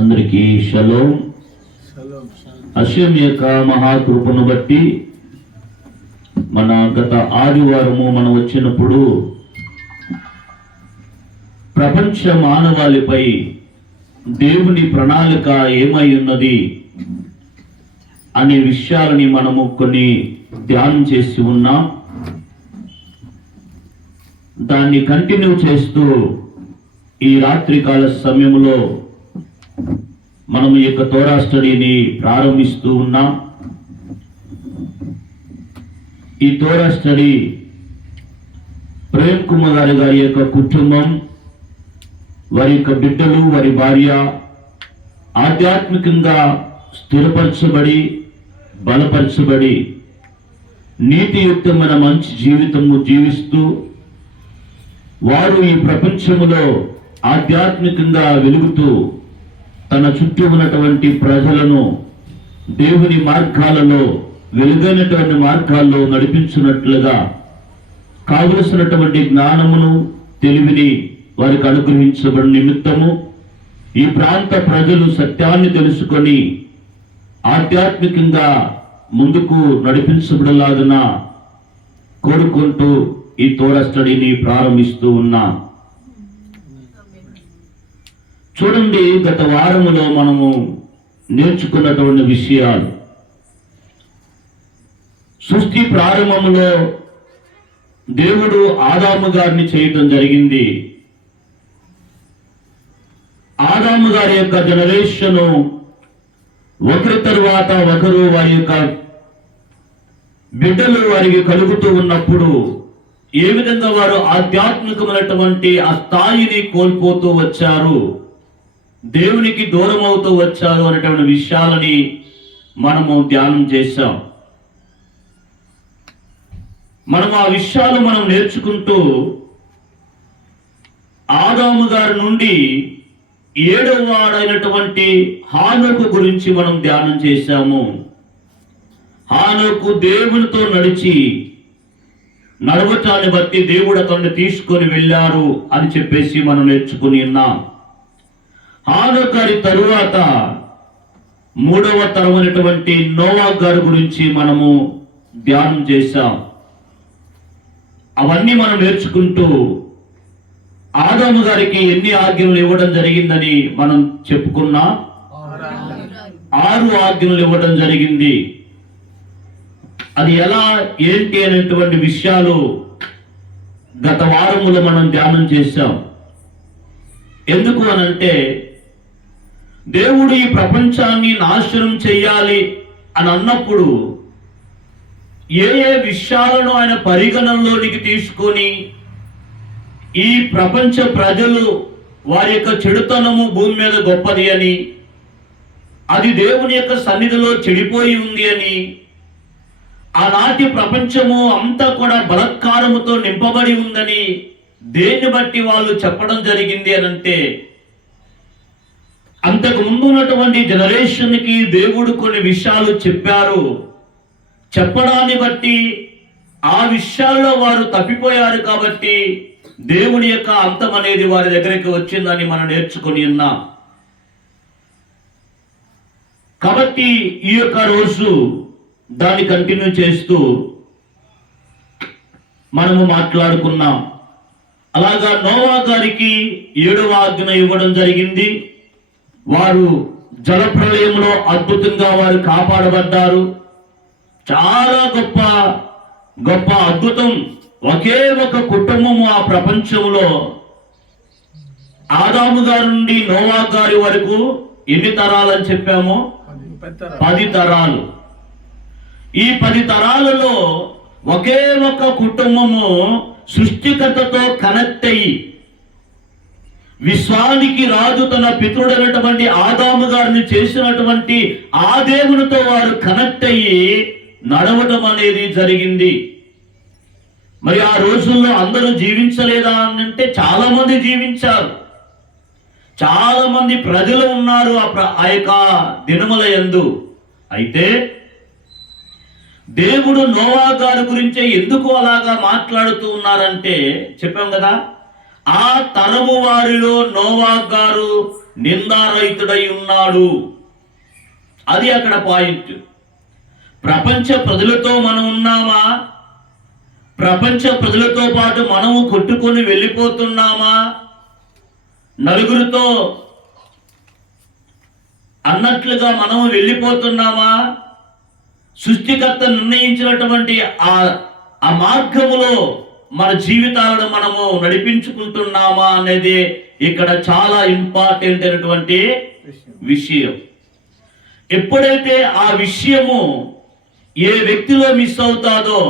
అందరికీ shalom. Hashem యొక్క మహాకృపను బట్టి మన గత ఆదివారము మనం వచ్చినప్పుడు ప్రపంచ మానవాళిపై దేవుని ప్రణాళిక ఏమై ఉన్నది అనే విషయాలని మనము కొన్ని ధ్యానం చేసి ఉన్నాం. దాన్ని కంటిన్యూ చేస్తూ ఈ రాత్రికాల సమయంలో మనం ఈ యొక్క తోరా స్టడీని ప్రారంభిస్తూ ఉన్నాం. ఈ తోరా స్టడీ ప్రేమ్ కుమార్ గారి యొక్క కుటుంబం, వారి యొక్క బిడ్డలు, వారి భార్య ఆధ్యాత్మికంగా స్థిరపరచబడి బలపరచబడి నీతియుక్తమైన మంచి జీవితము జీవిస్తూ వారు ఈ ప్రపంచములో ఆధ్యాత్మికంగా వెలుగుతూ తన చుట్టూ ఉన్నటువంటి ప్రజలను దేవుని మార్గాలలో, వెలుగైనటువంటి మార్గాల్లో నడిపించినట్లుగా కావలసినటువంటి జ్ఞానమును, తెలివిని వారికి అనుగ్రహించబడిన నిమిత్తము ఈ ప్రాంత ప్రజలు సత్యాన్ని తెలుసుకొని ఆధ్యాత్మికంగా ముందుకు నడిపించబడలాగున కోరుకుంటూ ఈ తోరా స్టడీని ప్రారంభిస్తూ ఉన్నా. చూడండి, గత వారములో మనము నేర్చుకున్నటువంటి విషయాలు. సృష్టి ప్రారంభంలో దేవుడు ఆదాము గారిని చేయటం జరిగింది. ఆదాము గారి యొక్క జనరేషను ఒకరి తరువాత ఒకరు వారి యొక్క బిడ్డలు వారికి కలుగుతూ ఉన్నప్పుడు ఏ విధంగా వారు ఆధ్యాత్మికమైనటువంటి ఆ స్థాయిని కోల్పోతూ వచ్చారు, దేవునికి దూరం అవుతూ వచ్చారు అనేటువంటి విషయాలని మనము ధ్యానం చేశాం. మనం ఆ విషయాలు మనం నేర్చుకుంటూ ఆదాము గారి నుండి 7వ వాడైనటువంటి హానోకు గురించి మనం ధ్యానం చేశాము. హానోకు దేవునితో నడవటాన్ని బట్టి దేవుడు అతన్ని తీసుకొని వెళ్ళారు అని చెప్పేసి మనం నేర్చుకుని ఉన్నాం. హానోకు గారి తరువాత 3వ తరమైనటువంటి నోవా గారి గురించి మనము ధ్యానం చేశాం. అవన్నీ మనం నేర్చుకుంటూ ఆదాము గారికి ఎన్ని ఆజ్ఞలు ఇవ్వడం జరిగిందని మనం చెప్పుకున్నా. 6 ఆజ్ఞలు ఇవ్వడం జరిగింది. అది ఎలా ఏంటి అనేటువంటి విషయాలు గత వారములో మనం ధ్యానం చేశాం. ఎందుకు అనంటే, దేవుడు ఈ ప్రపంచాన్ని నాశనం చెయ్యాలి అని అన్నప్పుడు ఏ విషయాలను ఆయన పరిగణనలోనికి తీసుకొని ఈ ప్రపంచ ప్రజలు వారి యొక్క చెడుతనము భూమి మీద గొప్పది అని, అది దేవుని యొక్క సన్నిధిలో చెడిపోయి ఉంది అని, ఆనాటి ప్రపంచము అంతా కూడా బలత్కారముతో నింపబడి ఉందని దేన్ని బట్టి వాళ్ళు చెప్పడం జరిగింది అనంటే, అంతకు ముందు ఉన్నటువంటి జనరేషన్కి దేవుడు కొన్ని విషయాలు చెప్పారు. చెప్పడాన్ని బట్టి ఆ విషయాల్లో వారు తప్పిపోయారు కాబట్టి దేవుని యొక్క అంతం అనేది వారి దగ్గరికి వచ్చిందని మనం నేర్చుకొని ఉన్నాం. కాబట్టి ఈ యొక్క రోజు దాన్ని కంటిన్యూ చేస్తూ మనము మాట్లాడుకున్నాం. అలాగా నోవా గారికి 7వ ఆజ్ఞ ఇవ్వడం జరిగింది. వారు జలప్రలయంలో అద్భుతంగా వారు కాపాడబడ్డారు. చాలా గొప్ప గొప్ప అద్భుతం. ఒకే ఒక కుటుంబము ఆ ప్రపంచంలో ఆదాము గారి నుండి నోవా గారి వరకు ఎన్ని తరాలు అని చెప్పామో? 10 తరాలు. ఈ 10 తరాలలో ఒకే ఒక కుటుంబము సృష్టికర్తతో కనెక్ట్ అయ్యి, విశ్వానికి రాజు తన పితృడైనటువంటి ఆదాము గారిని చేసినటువంటి ఆ దేవునితో వారు కనెక్ట్ అయ్యి నడవటం అనేది జరిగింది. మరి ఆ రోజుల్లో అందరూ జీవించలేదా అంటే చాలా మంది జీవించారు. చాలా మంది ప్రజలు ఉన్నారు ఆ యొక్క దినముల యందు. అయితే దేవుడు నోవా గారి గురించే ఎందుకు అలాగా మాట్లాడుతూ ఉన్నారంటే చెప్పాం కదా, ఆ తరము వారిలో నోవా గారు నిందారహితుడై ఉన్నాడు. అది అక్కడ పాయింట్. ప్రపంచ ప్రజలతో మనం ఉన్నామా? ప్రపంచ ప్రజలతో పాటు మనము కొట్టుకొని వెళ్ళిపోతున్నామా? నలుగురితో అన్నట్లుగా మనము వెళ్ళిపోతున్నామా? సృష్టికర్త నిర్ణయించినటువంటి ఆ మార్గములో మన జీవితాలను మనము నడిపించుకుంటున్నామా అనేది ఇక్కడ చాలా ఇంపార్టెంట్ అయినటువంటి విషయం. ఎప్పుడైతే ఆ విషయము ఏ వ్యక్తిలో మిస్ అవుతాదో,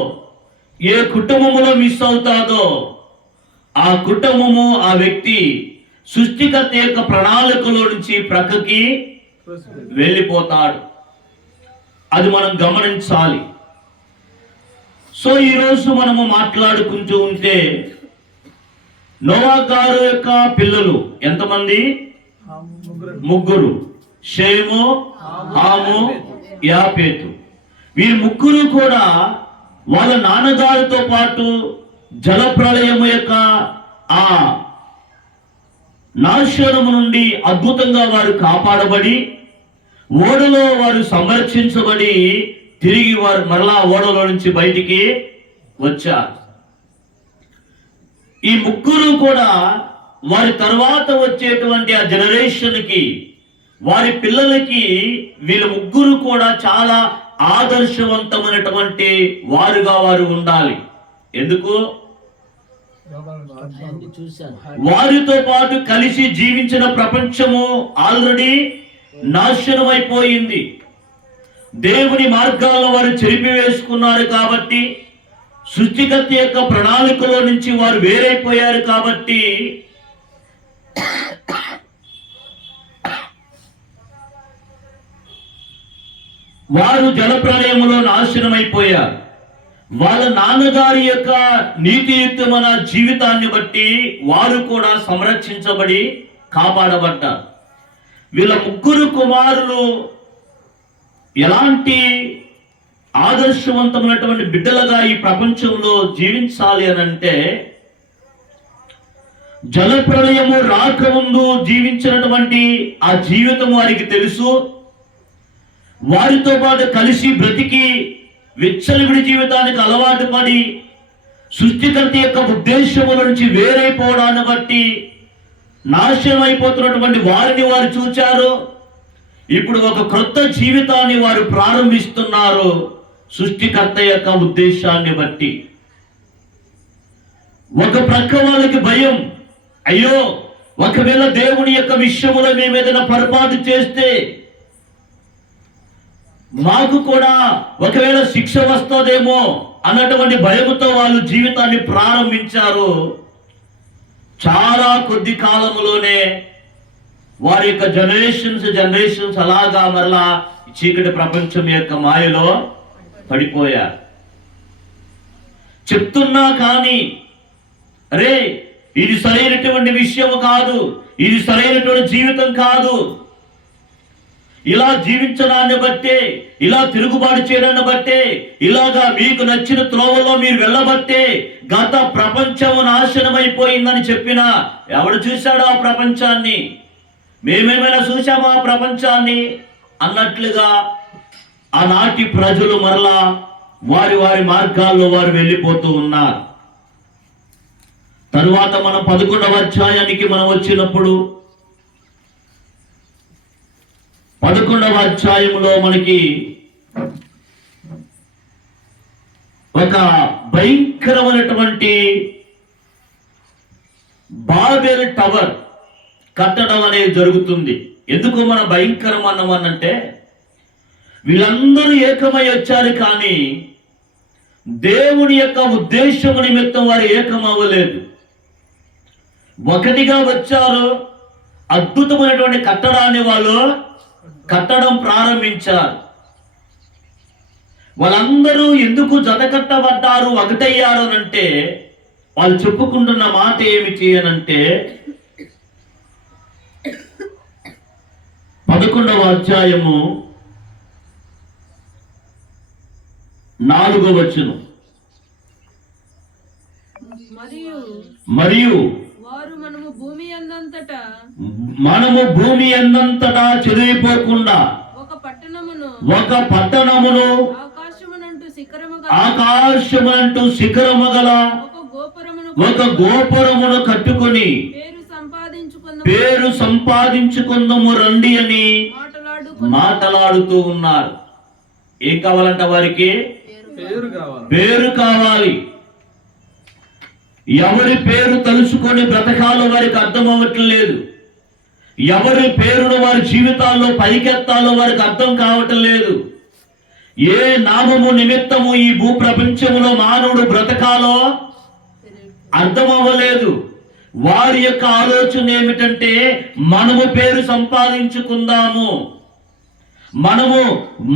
ఏ కుటుంబములో మిస్ అవుతాదో, ఆ కుటుంబము ఆ వ్యక్తి సృష్టికర్త యొక్క ప్రణాళికలో నుంచి ప్రక్కకి వెళ్ళిపోతాడు. అది మనం గమనించాలి. సో ఈరోజు మనము మాట్లాడుకుంటూ ఉంటే నోవా గారు యొక్క పిల్లలు ఎంతమంది? ముగ్గురు. షేము, హాము, యాపేతు. వీరి ముగ్గురు కూడా వాళ్ళ నాన్నగారితో పాటు జలప్రళయము యొక్క ఆ నాశనము నుండి అద్భుతంగా వారు కాపాడబడి ఓడలో వారు సంరక్షించబడి తిరిగి వారు మరలా ఓడలో నుంచి బయటికి వచ్చారు. ఈ ముగ్గురు కూడా వారి తర్వాత వచ్చేటువంటి ఆ జనరేషన్కి, వారి పిల్లలకి వీళ్ళ ముగ్గురు కూడా చాలా ఆదర్శవంతమైనటువంటి వారుగా వారు ఉండాలి. ఎందుకు? వారితో పాటు కలిసి జీవించిన ప్రపంచము ఆల్రెడీ నాశనం అయిపోయింది. దేవుని మార్గాలను వారు చెరిపివేసుకున్నారు కాబట్టి, సృష్టికర్త యొక్క ప్రణాళికలో నుంచి వారు వేరైపోయారు కాబట్టి వారు జలప్రళయములో నాశనమైపోయారు. వాళ్ళ నాన్నగారి యొక్క నీతియుక్తమైన జీవితాన్ని బట్టి వారు కూడా సంరక్షించబడి కాపాడబడ్డారు. వీళ్ళ ముగ్గురు కుమారులు ఎలాంటి ఆదర్శవంతమైనటువంటి బిడ్డలుగా ఈ ప్రపంచంలో జీవించాలి అని అంటే, జలప్రళయము రాకముందు జీవించినటువంటి ఆ జీవితం వారికి తెలుసు. వారితో పాటు కలిసి బ్రతికి విచ్చలవిడి జీవితానికి అలవాటు పడి సృష్టికర్త యొక్క ఉద్దేశముల నుంచి వేరైపోవడాన్ని బట్టి నాశనం అయిపోతున్నటువంటి వారిని వారు చూచారు. ఇప్పుడు ఒక క్రొత్త జీవితాన్ని వారు ప్రారంభిస్తున్నారు సృష్టికర్త యొక్క ఉద్దేశాన్ని బట్టి. ఒక ప్రక్క వాళ్ళకి భయం, అయ్యో ఒకవేళ దేవుని యొక్క విషయములో మేము ఏదైనా పొరపాటు చేస్తే మాకు కూడా ఒకవేళ శిక్ష వస్తుందేమో అన్నటువంటి భయముతో వాళ్ళు జీవితాన్ని ప్రారంభించారు. చాలా కొద్ది కాలంలోనే వారి యొక్క జనరేషన్స్ అలాగా మరలా చీకటి ప్రపంచం యొక్క మాయలో పడిపోయారు. చెప్తున్నా కానీ అరే ఇది సరైనటువంటి విషయం కాదు, ఇది సరైనటువంటి జీవితం కాదు, ఇలా జీవించడాన్ని బట్టే, ఇలా తిరుగుబాటు చేయడాన్ని బట్టే, ఇలాగా మీకు నచ్చిన త్రోవలో మీరు వెళ్ళబట్టే గత ప్రపంచము నాశనమైపోయిందని చెప్పినా ఎవడు చూశాడు ఆ ప్రపంచాన్ని? మేమేమైనా చూసామా ఆ ప్రపంచాన్ని అన్నట్లుగా ఆనాటి ప్రజలు మరలా వారి వారి మార్గాల్లో వారు వెళ్ళిపోతూ ఉన్నారు. తరువాత మనం 11వ అధ్యాయానికి మనం వచ్చినప్పుడు 11వ అధ్యాయంలో మనకి ఒక భయంకరమైనటువంటి బాబెల్ టవర్ కట్టడం అనేది జరుగుతుంది. ఎందుకు మన భయంకరం అన్నమనంటే, వీళ్ళందరూ ఏకమై వచ్చారు కానీ దేవుని యొక్క ఉద్దేశము నిమిత్తం వారు ఏకమవ్వలేదు. ఒకటిగా వచ్చారు, అద్భుతమైనటువంటి కట్టడాన్ని వాళ్ళు కట్టడం ప్రారంభించారు. వాళ్ళందరూ ఎందుకు జతకట్టబడ్డారు, ఒకటయ్యారు అనంటే, వాళ్ళు చెప్పుకుంటున్న మాట ఏమిటి అనంటే 11వ అధ్యాయము 4వ వచనం. మరియు వారు ఎందంతటా చెదిరిపోకుండా ఒక పట్టణమును ఆకాశమంటూ శిఖరము గల ఒక గోపురమును కట్టుకొని పేరు సంపాదించుకుందాము రండి అని మాట్లాడుతూ ఉన్నారు. ఏం కావాలంట వారికి? పేరు కావాలి. ఎవరి పేరు తలుచుకొని బ్రతకాలో వారికి అర్థం అవ్వట్లేదు. ఎవరి పేరును వారి జీవితాల్లో పైకెత్తాలో వారికి అర్థం కావటం లేదు. ఏ నామము నిమిత్తము ఈ భూ ప్రపంచంలో మానవుడు బ్రతకాలో అర్థం అవ్వలేదు. వారి యొక్క ఆలోచన ఏమిటంటే మనము పేరు సంపాదించుకుందాము,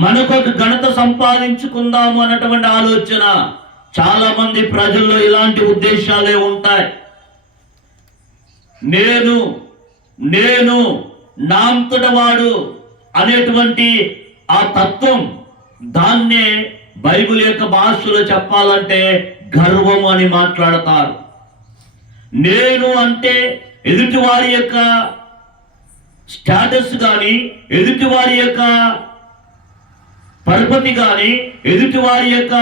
మనకొక ఘనత సంపాదించుకుందాము అన్నటువంటి ఆలోచన. చాలా మంది ప్రజల్లో ఇలాంటి ఉద్దేశాలే ఉంటాయి. నేను నాంతటవాడు అనేటువంటి ఆ తత్వం, దాన్నే బైబిల్ యొక్క భాషలో చెప్పాలంటే గర్వం అని మాట్లాడతారు. నేను అంటే ఎదుటి వారి యొక్క స్టేటస్ కానీ, ఎదుటి వారి యొక్క పరపతి కానీ, ఎదుటి వారి యొక్క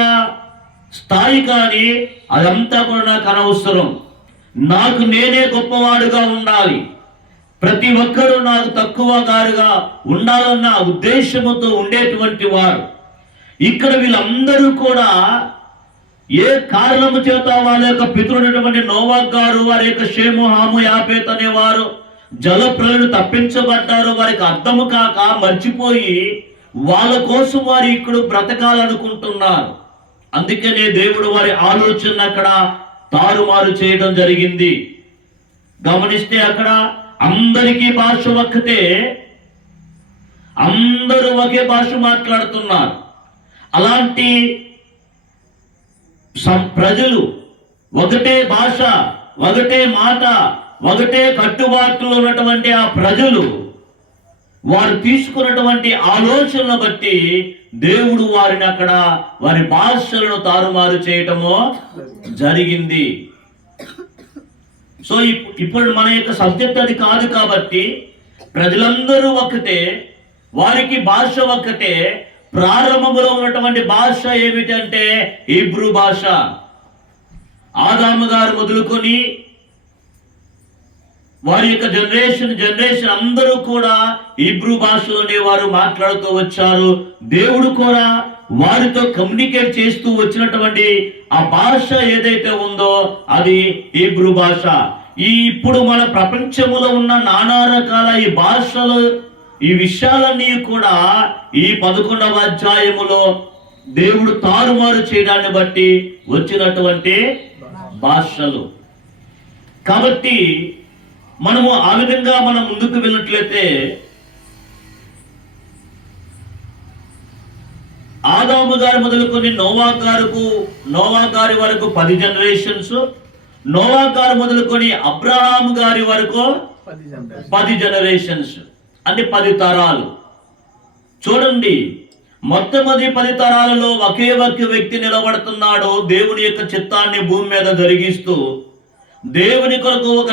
స్థాయి కానీ, అదంతా కూడా నాకు అనవసరం. నాకు నేనే గొప్పవాడుగా ఉండాలి, ప్రతి ఒక్కరూ నాకు తక్కువ గారుగా ఉండాలన్న ఉద్దేశముతో ఉండేటువంటి వారు. ఇక్కడ వీళ్ళందరూ కూడా ఏ కారణము చేత వాళ్ళ యొక్క పితృడైనటువంటి నోవాహు గారు, వారి యొక్క షేము, హాము, యాఫెతు అనేవారు జలప్రలయం తప్పించబడ్డారు. వారికి అర్థము కాక మర్చిపోయి వాళ్ళ కోసం వారు ఇక్కడ బ్రతకాలనుకుంటున్నారు. అందుకనే దేవుడు వారి ఆలోచన అక్కడ తారుమారు చేయడం జరిగింది. గమనిస్తే అక్కడ అందరికీ భాష ఒక్కటే, అందరూ ఒకే భాష మాట్లాడుతున్నారు. అలాంటి ప్రజలు ఒకటే భాష, ఒకటే మాట, ఒకటే కట్టుబాట్లు ఉన్నటువంటి ఆ ప్రజలు వారు తీసుకున్నటువంటి ఆలోచనను బట్టి దేవుడు వారిని అక్కడ వారి భాషలను తారుమారు చేయటము జరిగింది. సో ఇప్పుడు మన యొక్క సబ్జెక్ట్ అది కాదు కాబట్టి ప్రజలందరూ ఒక్కటే, వారికి భాష ఒక్కటే. ప్రారంభంలో ఉన్నటువంటి భాష ఏమిటంటే హీబ్రూ భాష. ఆదాము గారు మొదలుకొని వారి యొక్క జనరేషన్ అందరూ కూడా హీబ్రూ భాషలోనే వారు మాట్లాడుతూ వచ్చారు. దేవుడు కూడా వారితో కమ్యూనికేట్ చేస్తూ వచ్చినటువంటి ఆ భాష ఏదైతే ఉందో అది హీబ్రూ భాష. ఇప్పుడు మన ప్రపంచంలో ఉన్న నానా రకాల ఈ భాషలు, ఈ విషయాలన్నీ కూడా ఈ 11వ అధ్యాయములో దేవుడు తారుమారు చేయడాన్ని బట్టి వచ్చినటువంటి భాషలు. కాబట్టి మనము ఆ విధంగా మనం ముందుకు వెళ్ళినట్లయితే ఆదాము గారు మొదలుకొని నోవాహు గారి వరకు 10 జనరేషన్స్, నోవాహు గారు మొదలుకొని అబ్రహాము గారి వరకు 10 జనరేషన్స్, అంటే 10 తరాలు. చూడండి, మొట్టమొదటి 10 తరాలలో ఒకే ఒక్క వ్యక్తి నిలబడుతున్నాడు, దేవుని యొక్క చిత్తాన్ని భూమి మీద జరిగిస్తూ, దేవుని కొరకు ఒక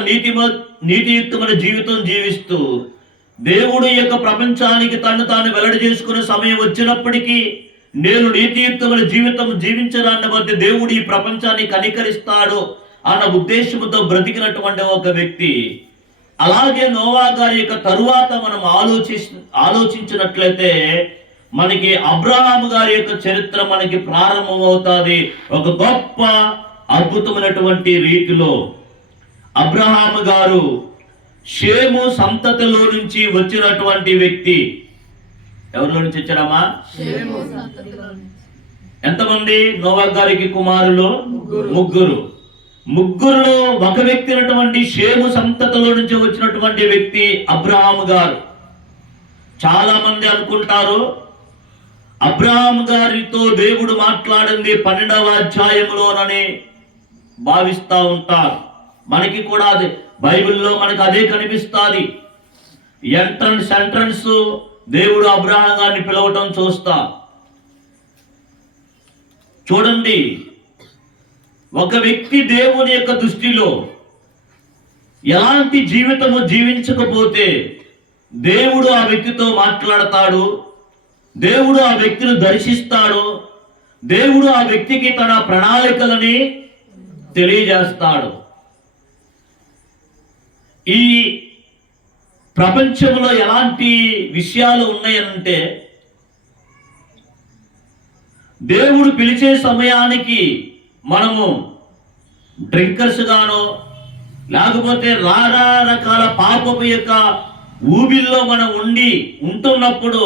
నీతియుక్తమైన జీవితం జీవిస్తూ, దేవుడు యొక్క ప్రపంచానికి తను తాను వెల్లడి చేసుకునే సమయం వచ్చినప్పటికీ నేను నీతియుక్తమైన జీవితం జీవించడాన్ని బట్టి దేవుడు ఈ ప్రపంచాన్ని కనికరిస్తాడు అన్న ఉద్దేశంతో బ్రతికినటువంటి ఒక వ్యక్తి. అలాగే నోవాహు గారి యొక్క తరువాత మనం ఆలోచించినట్లయితే మనకి అబ్రహాము గారి యొక్క చరిత్ర మనకి ప్రారంభమవుతుంది ఒక గొప్ప అద్భుతమైనటువంటి రీతిలో. అబ్రహాము గారు షేము సంతతిలో నుంచి వచ్చినటువంటి వ్యక్తి. ఎవరిలో నుంచి వచ్చారమ్మా? ఎంతమంది? నోవాహు గారికి కుమారులు ముగ్గురులో ఒక వ్యక్తి అయినటువంటి షేము సంతతిలో నుంచి వచ్చినటువంటి వ్యక్తి అబ్రహాము గారు. చాలా మంది అనుకుంటారు అబ్రహాము గారితో దేవుడు మాట్లాడింది 12వ అధ్యాయంలోనని భావిస్తూ ఉంటారు. మనకి కూడా అదే బైబిల్లో మనకు అదే కనిపిస్తుంది. ఎంట్రన్స్ దేవుడు అబ్రహాం గారిని పిలవటం చూస్తా. చూడండి, ఒక వ్యక్తి దేవుని యొక్క దృష్టిలో ఎలాంటి జీవితము జీవించకపోతే దేవుడు ఆ వ్యక్తితో మాట్లాడతాడు, దేవుడు ఆ వ్యక్తిని దర్శిస్తాడు, దేవుడు ఆ వ్యక్తికి తన ప్రణాళికలని తెలియజేస్తాడు. ఈ ప్రపంచంలో ఎలాంటి విషయాలు ఉన్నాయనంటే, దేవుడు పిలిచే సమయానికి మనము డ్రింకర్స్ గానో లేకపోతే రకరకాల పాపపు యొక్క ఊబిల్లో మనం ఉంటున్నప్పుడు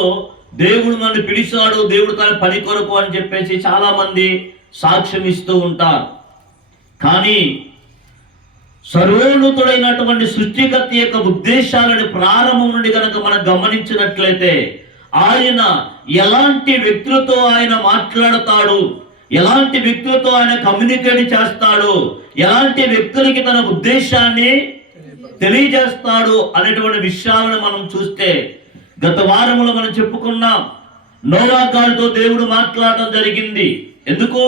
దేవుడు నన్ను పిలిచాడు, దేవుడు తన పని కొరకు అని చెప్పేసి చాలా మంది సాక్ష్యం ఇస్తూ ఉంటారు. కానీ సర్వోన్నతుడైనటువంటి సృష్టికర్త యొక్క ఉద్దేశాలను ప్రారంభం నుండి కనుక మనం గమనించినట్లయితే, ఆయన ఎలాంటి వ్యక్తులతో ఆయన మాట్లాడతాడు, ఎలాంటి వ్యక్తులతో ఆయన కమ్యూనికేట్ చేస్తాడు, ఎలాంటి వ్యక్తులకి తన ఉద్దేశాన్ని తెలియజేస్తాడు అనేటువంటి విషయాలను మనం చూస్తే, గత వారంలో మనం చెప్పుకున్నాం, నోవా గారితో దేవుడు మాట్లాడటం జరిగింది. ఎందుకు?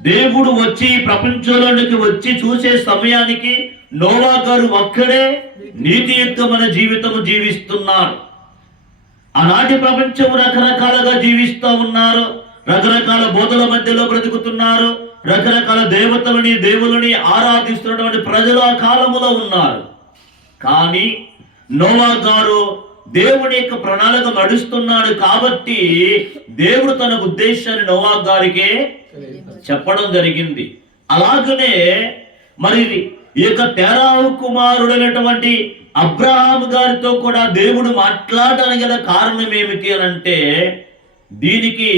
దేవుడు వచ్చి ప్రపంచంలోనికి వచ్చి చూసే సమయానికి నోవా గారు ఒక్కడే నీతియుక్తమైన జీవితము జీవిస్తున్నారు. ఆనాటి ప్రపంచం రకరకాలుగా జీవిస్తూ ఉన్నారు, రకరకాల బోధల మధ్యలో బ్రతుకుతున్నారు, రకరకాల దేవులని ఆరాధిస్తున్నటువంటి ప్రజలు ఆ కాలములో ఉన్నారు. కానీ నోవా గారు దేవుని యొక్క ప్రణాళిక నడుస్తున్నాడు కాబట్టి దేవుడు తన ఉద్దేశాన్ని నోవా గారికి చెప్పడం జరిగింది. అలాగనే మరి ఈ యొక్క తెరాహు కుమారుడైనటువంటి అబ్రహాము గారితో కూడా దేవుడు మాట్లాడడానికి గల కారణం ఏమిటి అని అంటే, దీనికి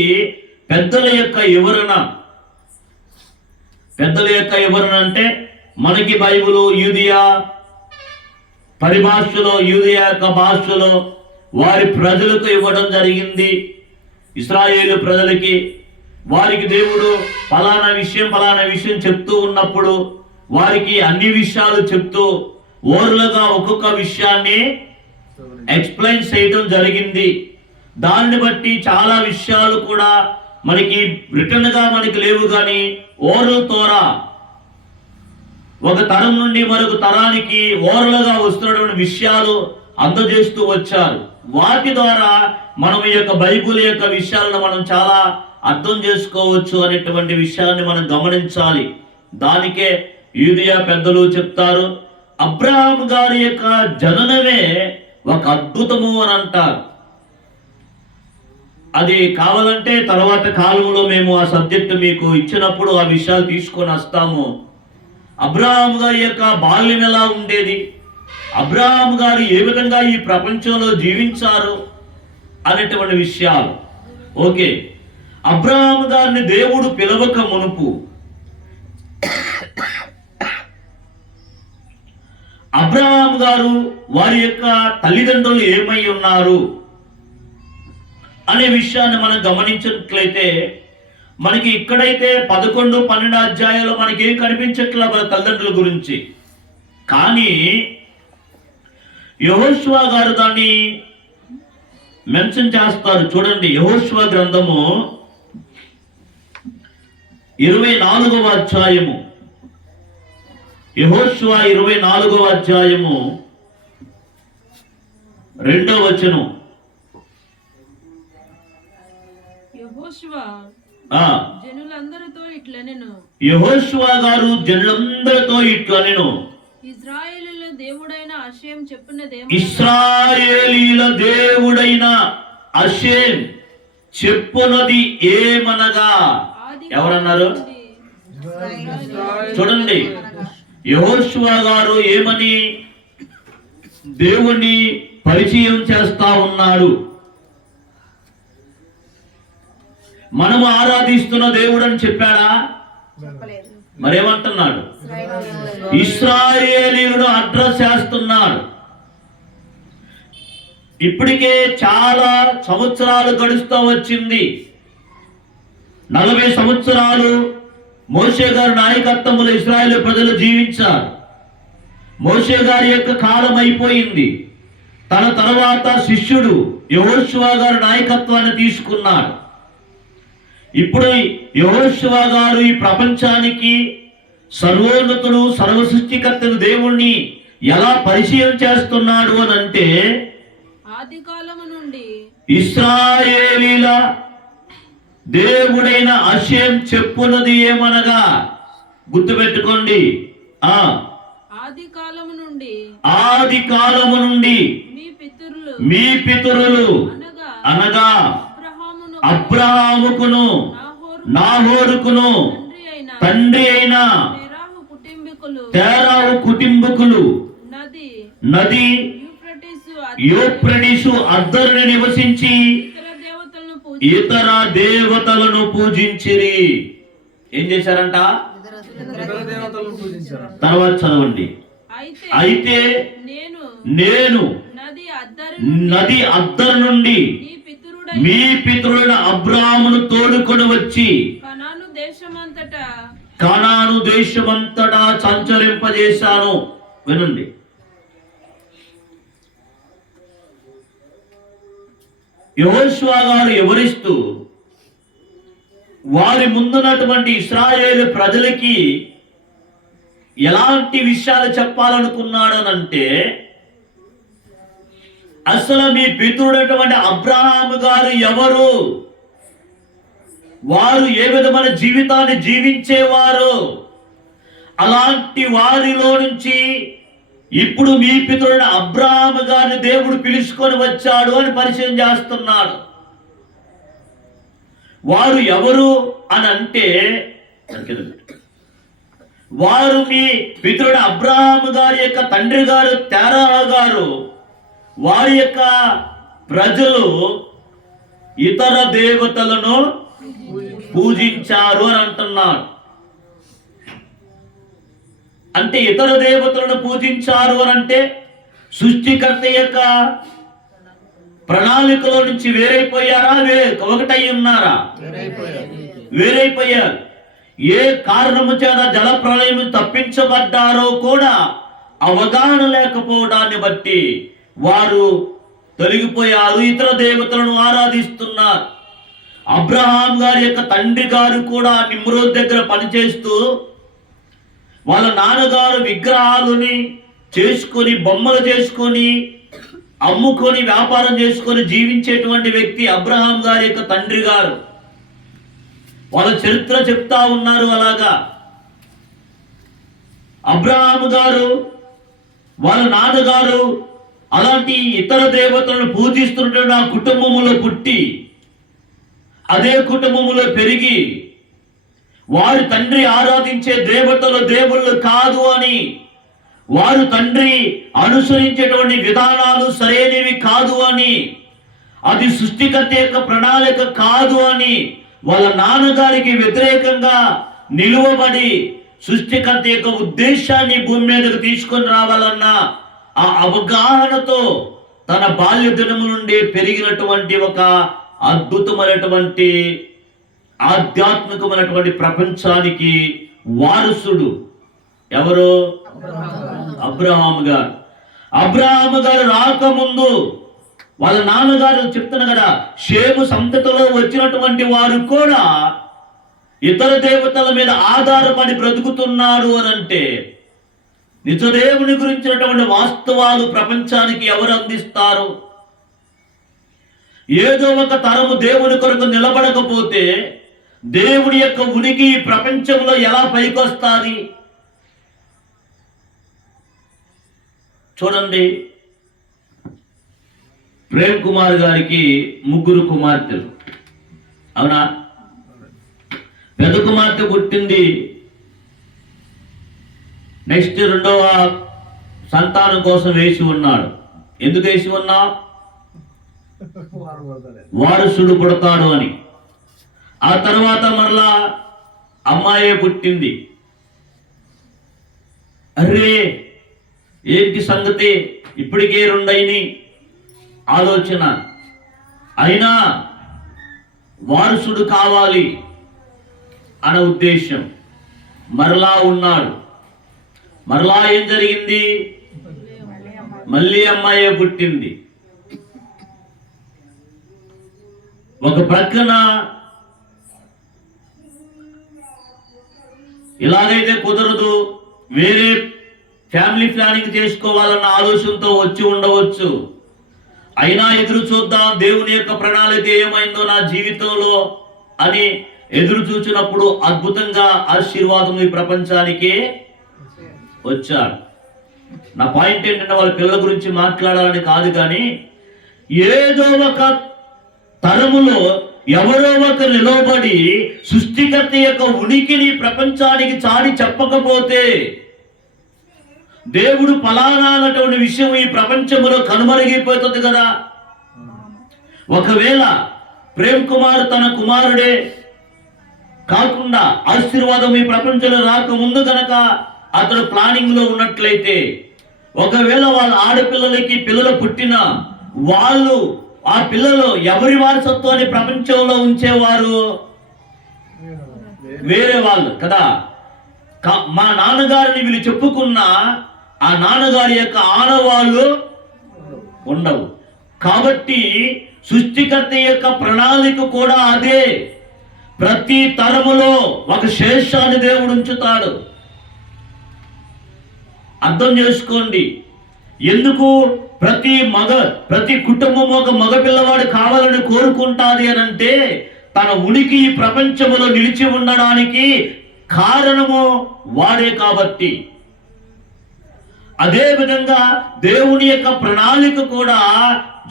పెద్దల యొక్క వివరణ అంటే మనకి బైబిలు యూదియా పరిభాషలో, యూదియా యొక్క భాషలో వారి ప్రజలకు ఇవ్వడం జరిగింది. ఇశ్రాయేలు ప్రజలకి వారికి దేవుడు ఫలానా విషయం చెప్తూ ఉన్నప్పుడు వారికి అన్ని విషయాలు చెప్తూ ఓర్లుగా ఒక్కొక్క విషయాన్ని ఎక్స్ప్లెయిన్ చేయడం జరిగింది. దాన్ని బట్టి చాలా విషయాలు కూడా మనకి రిటర్న్ గా మనకి లేవు, కానీ ఓరల్ తోరా ఒక తరం నుండి మరొక తరానికి ఓరలుగా వస్తున్నటువంటి విషయాలు అందజేస్తూ వచ్చారు. వాటి ద్వారా మనం ఈ యొక్క బైబిల్ యొక్క విషయాలను మనం చాలా అర్థం చేసుకోవచ్చు అనేటువంటి విషయాన్ని మనం గమనించాలి. దానికే యూదియా పెద్దలు చెప్తారు, అబ్రహాం గారి యొక్క జననమే ఒక అద్భుతము అని అంటారు. అది కావాలంటే తర్వాత కాలంలో మేము ఆ సబ్జెక్ట్ మీకు ఇచ్చినప్పుడు ఆ విషయాలు తీసుకొని వస్తాము. అబ్రహాం గారి యొక్క బాల్యం ఎలా ఉండేది, అబ్రహాం గారు ఏ విధంగా ఈ ప్రపంచంలో జీవించారు అనేటువంటి విషయాలు. ఓకే, అబ్రహాం గారిని దేవుడు పిలవక మునుపు అబ్రహాం గారు వారి యొక్క తల్లిదండ్రులు ఏమై ఉన్నారు అనే విషయాన్ని మనం గమనించినట్లయితే, మనకి ఇక్కడైతే 11-12 అధ్యాయాలు మనకి ఏం కనిపించట్ల వాళ్ళ తల్లిదండ్రుల గురించి. కానీ యెహోషువ గారు దాన్ని మెన్షన్ చేస్తారు. చూడండి, యెహోషువ గ్రంథము 24వ అధ్యాయము, యెహోషువ 24వ అధ్యాయము 2వ వచనం. యెహోషువ గారు జనులందరితో ఇట్లనెను, ఇశ్రాయేలీయుల దేవుడైన హషేం చెప్పునది ఏమనగా. ఎవరన్నారు? చూడండి, యెహోషువ గారు ఏమని దేవుణ్ణి పరిచయం చేస్తా ఉన్నాడు. మనము ఆరాధిస్తున్న దేవుడు అని చెప్పాడా? మరేమంటున్నాడు? ఇశ్రాయేలీయులను అడ్రస్ చేస్తున్నాడు. ఇప్పటికే చాలా సంవత్సరాలు గడుస్తూ వచ్చింది. 40 సంవత్సరాలు మోషే గారి నాయకత్వంలో ఇశ్రాయేలు ప్రజలు జీవించారు. మోషే గారి యొక్క కాలం అయిపోయింది. తన తర్వాత శిష్యుడు యెహోషువ గారి నాయకత్వాన్ని తీసుకున్నాడు. ఇప్పుడు యెహోషువ గారు ఈ ప్రపంచానికి సర్వోన్నతుడు, సర్వ సృష్టికర్తను దేవుణ్ణి ఎలా పరిచయం చేస్తున్నాడు అని అంటే, ఆది కాలము నుండి ఇశ్రాయేలీల దేవుడైన హషేం చెప్పున్నది ఏమనగా, గుర్తుపెట్టుకోండి, ఆది కాలము నుండి ఆది కాలము నుండి మీ పితరులు అనగా అబ్రహాముకును నాహోరుకును తండ్రి అయిన తేరాహు కుటుంబకులు నది యూఫ్రటీసు అద్దరుని నివసించి ఇతర దేవతలను పూజించిరి. ఏం చేశారంట? తర్వాత చదవండి. అయితే నేను నది అద్దరు నుండి మీ పితరుడైన అబ్రాహామును తోడుకొని వచ్చి కనాను దేశమంతటా సంచరింపజేశాను. వినండి, యెహోషువ గారు వివరిస్తూ వారి ముందున్నటువంటి ఇశ్రాయేలు ప్రజలకి ఎలాంటి విషయాలు చెప్పాలనుకున్నాడనంటే, అసలు మీ పితరుడైనటువంటి అబ్రహాము గారు ఎవరు, వారు ఏ విధమైన జీవితాన్ని జీవించేవారు, అలాంటి వారిలో నుంచి ఇప్పుడు మీ పితరుడైన అబ్రహాము గారిని దేవుడు పిలుచుకొని వచ్చాడు అని పరిచయం చేస్తున్నాడు. వారు ఎవరు అని అంటే, వారు మీ పితరుడు అబ్రహాము గారి యొక్క తండ్రి గారు తేరాహు గారు, వారి యొక్క ప్రజలు ఇతర దేవతలను పూజించారు అని అంటున్నారు. అంటే ఇతర దేవతలను పూజించారు అని అంటే సృష్టికర్త యొక్క ప్రణాళికలో నుంచి వేరైపోయారా? ఒకటై ఉన్నారా? వేరైపోయారు. ఏ కారణము చేత జల ప్రళయం తప్పించబడ్డారో కూడా అవగాహన లేకపోవడాన్ని బట్టి వారు తొలగిపోయారు, ఇతర దేవతలను ఆరాధిస్తున్నారు. అబ్రహాం గారి యొక్క తండ్రి గారు కూడా నిమ్రోద్ దగ్గర పనిచేస్తూ వాళ్ళ నాన్నగారు విగ్రహాలని చేసుకొని, బొమ్మలు చేసుకొని, అమ్ముకొని, వ్యాపారం చేసుకొని జీవించేటువంటి వ్యక్తి అబ్రహాం గారి యొక్క తండ్రి గారు. వాళ్ళ చరిత్ర చెప్తా ఉన్నారు. అలాగా అబ్రహాము గారు వాళ్ళ నాన్నగారు అలాంటి ఇతర దేవతలను పూజిస్తున్నటువంటి ఆ కుటుంబములో పుట్టి, అదే కుటుంబములో పెరిగి, వారి తండ్రి ఆరాధించే దేవతలు దేవుళ్ళు కాదు అని, వారు తండ్రి అనుసరించేటువంటి విధానాలు సరైనవి కాదు అని, అది సృష్టికర్త యొక్క ప్రణాళిక కాదు అని వాళ్ళ నాన్నగారికి వ్యతిరేకంగా నిలువబడి సృష్టికర్త యొక్క ఉద్దేశాన్ని భూమి మీదకు తీసుకొని రావాలన్న ఆ అవగాహనతో తన బాల్య దినము నుండి పెరిగినటువంటి ఒక అద్భుతమైనటువంటి ఆధ్యాత్మికమైనటువంటి ప్రపంచానికి వారసుడు ఎవరు? అబ్రహాము గారు. అబ్రహాము గారు రాకముందు వాళ్ళ నాన్నగారు చెప్తున్నా కదా, షేము సంతతిలో వచ్చినటువంటి వారు కూడా ఇతర దేవతల మీద ఆధారపడి బ్రతుకుతున్నారు అని అంటే, నిజదేవుని గురించినటువంటి వాస్తవాలు ప్రపంచానికి ఎవరు అందిస్తారు? ఏదో ఒక తరము దేవుని కొరకు నిలబడకపోతే దేవుడి యొక్క ఉనికి ప్రపంచంలో ఎలా పైకొస్తుంది? చూడండి, ప్రేమ్ కుమార్ గారికి 3 కుమార్తెలు, అవునా? పెద్ద కుమార్తె పుట్టింది, నెక్స్ట్ 2వ సంతానం కోసం వేసి ఉన్నాడు. ఎందుకు వేసి ఉన్నా? వారసుడు పుడతాడు అని. ఆ తర్వాత మరలా అమ్మాయే పుట్టింది. అరే ఏంటి సంగతి, ఇప్పటికే 2 అయినాయి ఆలోచన. అయినా వారసుడు కావాలి అన్న ఉద్దేశం. మరలా ఉన్నాడు. మరలా ఏం జరిగింది? మళ్ళీ అమ్మాయే పుట్టింది. ఒక ప్రక్కన ఇలాగైతే కుదరదు, వేరే ఫ్యామిలీ ప్లానింగ్ చేసుకోవాలన్న ఆలోచనతో వచ్చి ఉండవచ్చు. అయినా ఎదురు చూద్దాం, దేవుని యొక్క ప్రణాళిక ఏమైందో నా జీవితంలో అని ఎదురు చూసినప్పుడు అద్భుతంగా ఆశీర్వాదం ఈ ప్రపంచానికి వచ్చాడు. నా పాయింట్ ఏంటంటే వాళ్ళ పిల్లల గురించి మాట్లాడాలని కాదు, కానీ ఏదో ఒక తరములో ఎవరో ఒకరు నిలవబడి సృష్టికర్త యొక్క ఉనికిని ప్రపంచానికి చాటి చెప్పకపోతే దేవుడు ఫలానా అన్నటువంటి విషయం ఈ ప్రపంచంలో కనుమరుగైపోతుంది కదా. ఒకవేళ ప్రేమ్ కుమార్ తన కుమారుడే కాకుండా ఆశీర్వాదం ఈ ప్రపంచంలో రాకముందు గనక అతడు ప్లానింగ్ లో ఉన్నట్లయితే, ఒకవేళ వాళ్ళ ఆడపిల్లలకి పిల్లలు పుట్టిన వాళ్ళు ఆ పిల్లలు ఎవరి వారసత్వాన్ని ప్రపంచంలో ఉంచేవారు? వేరే వాళ్ళు కదా. మా నాన్నగారిని వీళ్ళు చెప్పుకున్న ఆ నాన్నగారి యొక్క ఆనవాళ్ళు ఉండవు. కాబట్టి సృష్టికర్త యొక్క ప్రణాళిక కూడా అదే. ప్రతి తరములో ఒక శేషాన్ని దేవుడు ఉంచుతాడు. అర్థం చేసుకోండి. ఎందుకు ప్రతి కుటుంబం ఒక మగ పిల్లవాడు కావాలని కోరుకుంటాది అని అంటే, తన ఉనికి ఈ ప్రపంచంలో నిలిచి ఉండడానికి కారణము వాడే కాబట్టి. అదే విధంగా దేవుని యొక్క ప్రణాళిక కూడా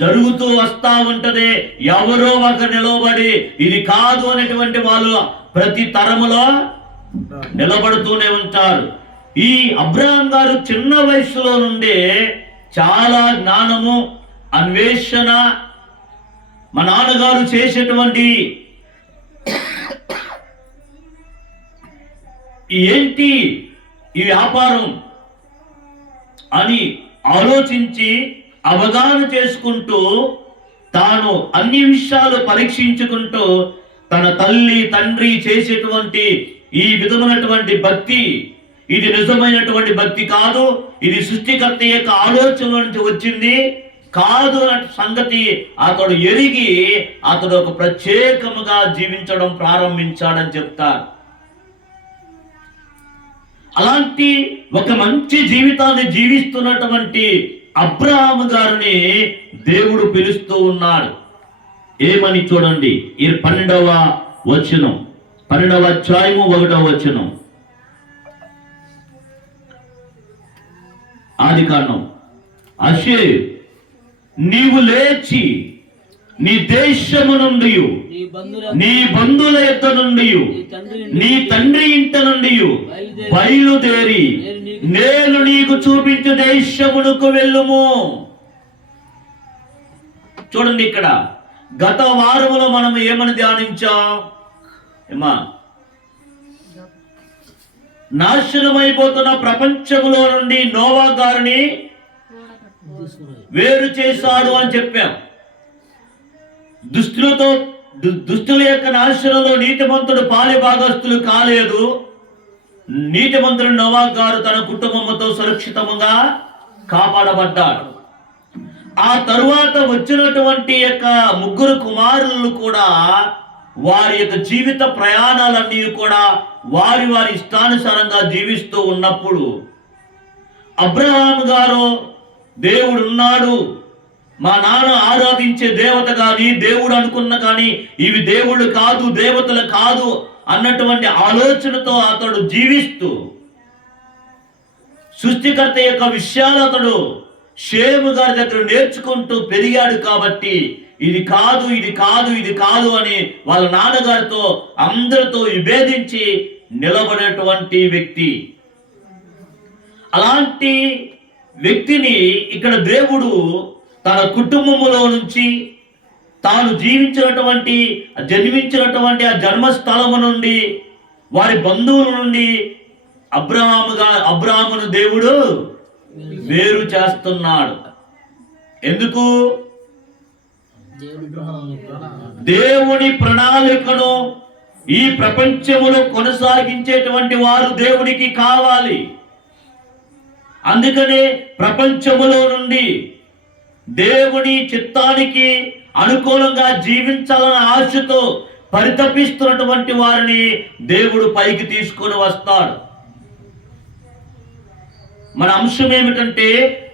జరుగుతూ వస్తా ఉంటది. ఎవరో ఒక నిలబడి ఇది కాదు అనేటువంటి వాళ్ళు ప్రతి తరములో నిలబడుతూనే ఉంటారు. ఈ అబ్రహాం గారు చిన్న వయసులో నుండే చాలా జ్ఞానము, అన్వేషణ, మా నాన్నగారు చేసేటువంటి ఏంటి ఈ వ్యాపారం అని ఆలోచించి అవగాహన చేసుకుంటూ తాను అన్ని విషయాలు పరీక్షించుకుంటూ తన తల్లి తండ్రి చేసేటువంటి ఈ విధమైనటువంటి భక్తి, ఇది నిజమైనటువంటి భక్తి కాదు, ఇది సృష్టికర్త యొక్క ఆలోచన నుంచి వచ్చింది కాదు అనే సంగతి అతడు ఎరిగి అతడు ఒక ప్రత్యేకముగా జీవించడం ప్రారంభించాడని చెప్తారు. అలాంటి ఒక మంచి జీవితాన్ని జీవిస్తున్నటువంటి అబ్రహాము గారిని దేవుడు పిలుస్తూ ఉన్నాడు. ఏమని చూడండి, ఈ 12వ వచనం, 12వ అధ్యాయము 1వ వచనం, ఆదికాండం. అషే, నీవు లేచి నీ దేశము నుండి, నీ బంధువుల యొద్ద నుండి, నీ తండ్రి ఇంట నుండి బయలుదేరి నేను నీకు చూపించు దేశమునకు వెళ్ళుము. చూడండి, ఇక్కడ గత వారములో మనం ఏమని ధ్యానించాం? ఏమా, నాశనమైపోతున్న ప్రపంచంలో నుండి నోవా గారిని వేరు చేశాడు అని చెప్పాం. దుష్టుల యొక్క నాశనంలో నీతిమంతుడు పాలి భాగస్తులు కాలేదు. నీతిమంతుడు నోవా గారు తన కుటుంబంతో సురక్షితంగా కాపాడబడ్డాడు. ఆ తరువాత వచ్చినటువంటి యొక్క 3 కుమారులు కూడా వారి యొక్క జీవిత ప్రయాణాలన్నీ కూడా వారి ఇష్టానుసారంగా జీవిస్తూ ఉన్నప్పుడు అబ్రహాము గారు దేవుడు ఉన్నాడు, మా నాన్న ఆరాధించే దేవత కానీ దేవుడు అనుకున్న కానీ ఇవి దేవుళ్ళు కాదు, దేవతలు కాదు అన్నటువంటి ఆలోచనతో అతడు జీవిస్తూ సృష్టికర్త యొక్క విషయాలు అతడు షేము గారి దగ్గర నేర్చుకుంటూ పెరిగాడు. కాబట్టి ఇది కాదు, ఇది కాదు, ఇది కాదు అని వాళ్ళ నాన్నగారితో అందరితో విభేదించి నిలబడేటువంటి వ్యక్తి. అలాంటి వ్యక్తిని ఇక్కడ దేవుడు తన కుటుంబములో నుంచి, తాను జన్మించినటువంటి ఆ జన్మస్థలము నుండి, వారి బంధువుల నుండి అబ్రహామును దేవుడు వేరు చేస్తున్నాడు. ఎందుకు? దేవుని ప్రణాళికను ఈ ప్రపంచములో కొనసాగించేటువంటి వారు దేవునికి కావాలి. అందుకనే ప్రపంచములో నుండి దేవుని చిత్తానికి అనుకూలంగా జీవించాలన్న ఆశతో పరితపిస్తున్నటువంటి వారిని దేవుడు పైకి తీసుకొని వస్తాడు. మన అంశం ఏమిటంటే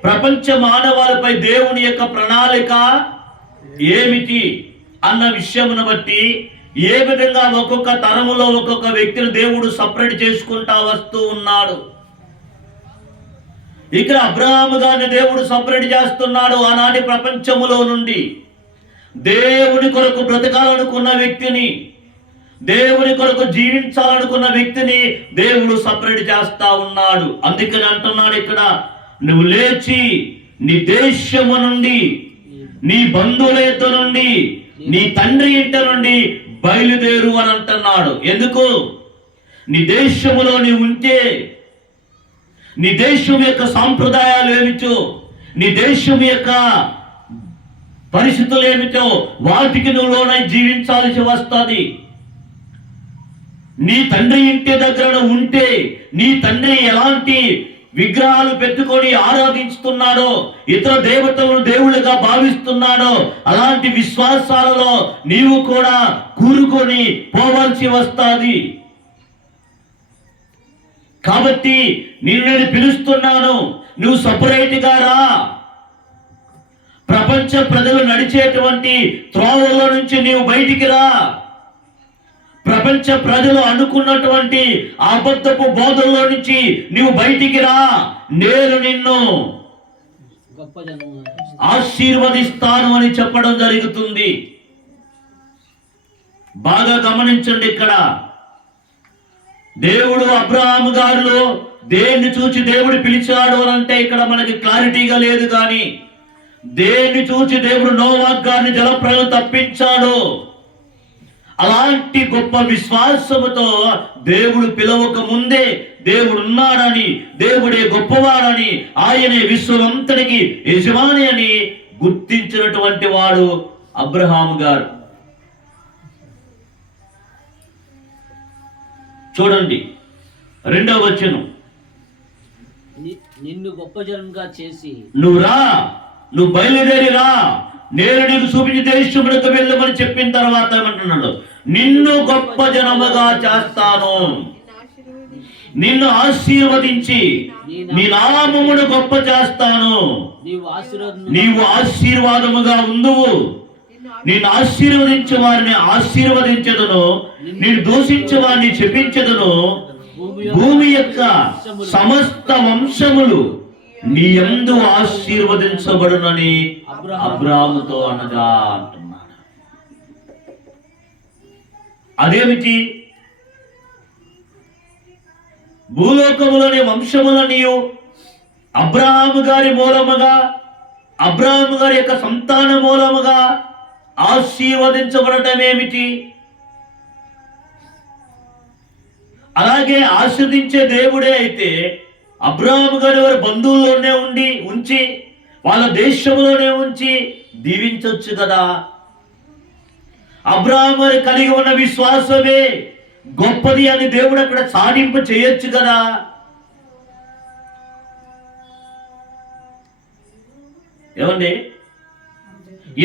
ప్రపంచ మానవాళిపై దేవుని యొక్క ప్రణాళిక ఏమిటి అన్న విషయమును బట్టి ఏ విధంగా ఒక్కొక్క తరములో ఒక్కొక్క వ్యక్తిని దేవుడు సపరేట్ చేసుకుంటా వస్తూ ఉన్నాడు. ఇక్కడ అబ్రహాము గారిని దేవుడు సపరేట్ చేస్తున్నాడు. ఆనాటి ప్రపంచములో నుండి దేవుని కొరకు బ్రతకాలనుకున్న వ్యక్తిని, దేవుని కొరకు జీవించాలనుకున్న వ్యక్తిని దేవుడు సపరేట్ చేస్తా ఉన్నాడు. అందుకని అంటున్నాడు ఇక్కడ, నువ్వు లేచి నీ దేశము నుండి, నీ బంధువుల యొద్ద నుండి, నీ తండ్రి ఇంట నుండి బయలుదేరు అని అంటున్నాడు. ఎందుకు? నీ దేశములో నీవు ఉంటే, నీ దేశం యొక్క సాంప్రదాయాలు ఏమిటో, నీ దేశం యొక్క పరిస్థితులు ఏమిటో వాటికి నువ్వు లోనై జీవించాల్సి వస్తుంది. నీ తండ్రి ఇంటి దగ్గర ఉంటే, నీ తండ్రి ఎలాంటి విగ్రహాలు పెట్టుకొని ఆరాధిస్తున్నాడో, ఇతర దేవతలను దేవుళ్ళుగా భావిస్తున్నాడో, అలాంటి విశ్వాసాలలో నీవు కూడా కూరుకొని పోవాల్సి వస్తుంది. కాబట్టి నేను పిలుస్తున్నాను, నువ్వు సపరేట్గా రా. ప్రపంచ ప్రజలు నడిచేటువంటి త్రోవల్లో నుంచి నీవు బయటికి రా. ప్రపంచ ప్రజలు అనుకున్నటువంటి అబద్ధపు బోధల్లో నుంచి నీవు బయటికి రా. నేను నిన్ను ఆశీర్వదిస్తాను అని చెప్పడం జరుగుతుంది. బాగా గమనించండి. ఇక్కడ దేవుడు అబ్రహాము గారిలో దేన్ని చూచి దేవుడు పిలిచాడు అని అంటే ఇక్కడ మనకి క్లారిటీగా లేదు. కానీ దేన్ని చూచి దేవుడు నోవాహు గారిని జలప్రలయం తప్పించాడు, అలాంటి గొప్ప విశ్వాసముతో దేవుడు పిలవక ముందే దేవుడు ఉన్నాడని, దేవుడే గొప్పవాడని, ఆయనే విశ్వమంతటికి యజమాని అని గుర్తించినటువంటి వాడు అబ్రహాము గారు. చూడండి 2వ వచనం, నిన్ను గొప్ప జనంగా చేసి నువ్వు రా, నువ్వు బయలుదేరి రా, నేను నీకు చూపించి దేశములకు వెళ్ళమని చెప్పిన తర్వాత ఏమంటున్నాడు? నిన్ను గొప్ప జనముగా చేస్తాను, నిన్ను ఆశీర్వదించి నీ నామమును గొప్ప చేస్తాను, నీవు ఆశీర్వాదముగా ఉందువు, నేను ఆశీర్వదించే వారిని ఆశీర్వదించదును, నేను దూషించే వారిని చెప్పించదును, భూమి యొక్క సమస్త వంశములు నీ యందు ఆశీర్వదించబడునని అబ్రాహాముతో అనగా అంటున్నాడు. అదేమిటి? భూలోకములోని వంశములని అబ్రహాము గారి మూలముగా, అబ్రహాము గారి యొక్క సంతాన మూలముగా ఆశీర్వదించబడటం ఏమిటి? అలాగే ఆశీర్వదించే దేవుడే అయితే అబ్రహాము గారి వారి బంధువుల్లోనే ఉంచి వాళ్ళ దేశంలోనే ఉంచి దీవించవచ్చు కదా. అబ్రహాము గారు కలిగి ఉన్న విశ్వాసమే గొప్పది అని దేవుడు అక్కడ సాధింపు చేయొచ్చు కదా. ఏమండి?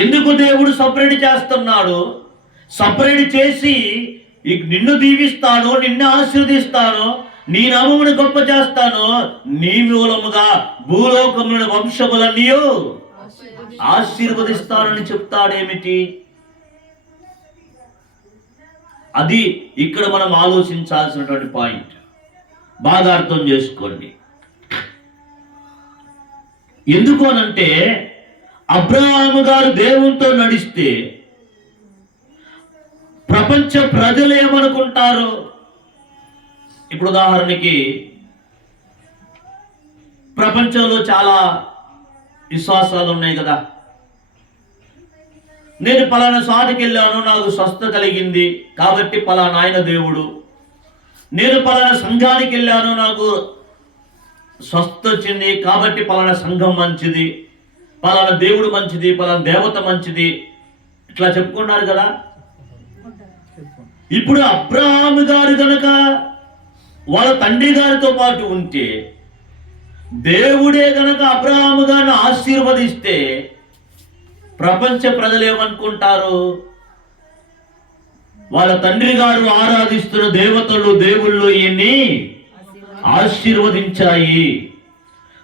ఎందుకు దేవుడు సపరేట్ చేస్తున్నాడు? సపరేట్ చేసి నిన్ను దీవిస్తాను, నిన్ను ఆశీర్వదిస్తాను, నీ నామమును గొప్ప చేస్తాను, నీ మూలముగా భూలోకముల వంశములన్నీ ఆశీర్వదిస్తానని చెప్తాడేమిటి? అది ఇక్కడ మనం ఆలోచించాల్సినటువంటి పాయింట్. బాగా అర్థం చేసుకోండి. ఎందుకు అనంటే అబ్రహాము గారు దేవునితో నడిస్తే ప్రపంచ ప్రజలు ఏమనుకుంటారు? ఇప్పుడు ఉదాహరణకి ప్రపంచంలో చాలా విశ్వాసాలు ఉన్నాయి కదా. నేను పలానా చోటుకి వెళ్ళాను, నాకు స్వస్థత కలిగింది కాబట్టి పలానా ఆయన దేవుడు. నేను పలానా సంఘానికి వెళ్ళాను, నాకు స్వస్థత వచ్చింది కాబట్టి పలానా సంఘం మంచిది, పలానా దేవుడు మంచిది, పలానా దేవత మంచిది, ఇట్లా చెప్పుకున్నారు కదా. ఇప్పుడు అబ్రహాము గారు గనక వాళ్ళ తండ్రి గారితో పాటు ఉంటే, దేవుడే గనక అబ్రహాము గారిని ఆశీర్వదిస్తే ప్రపంచ ప్రజలు ఏమనుకుంటారు? వాళ్ళ తండ్రి గారు ఆరాధిస్తున్న దేవతలు, దేవుళ్ళు ఈయన్ని ఆశీర్వదించాయి,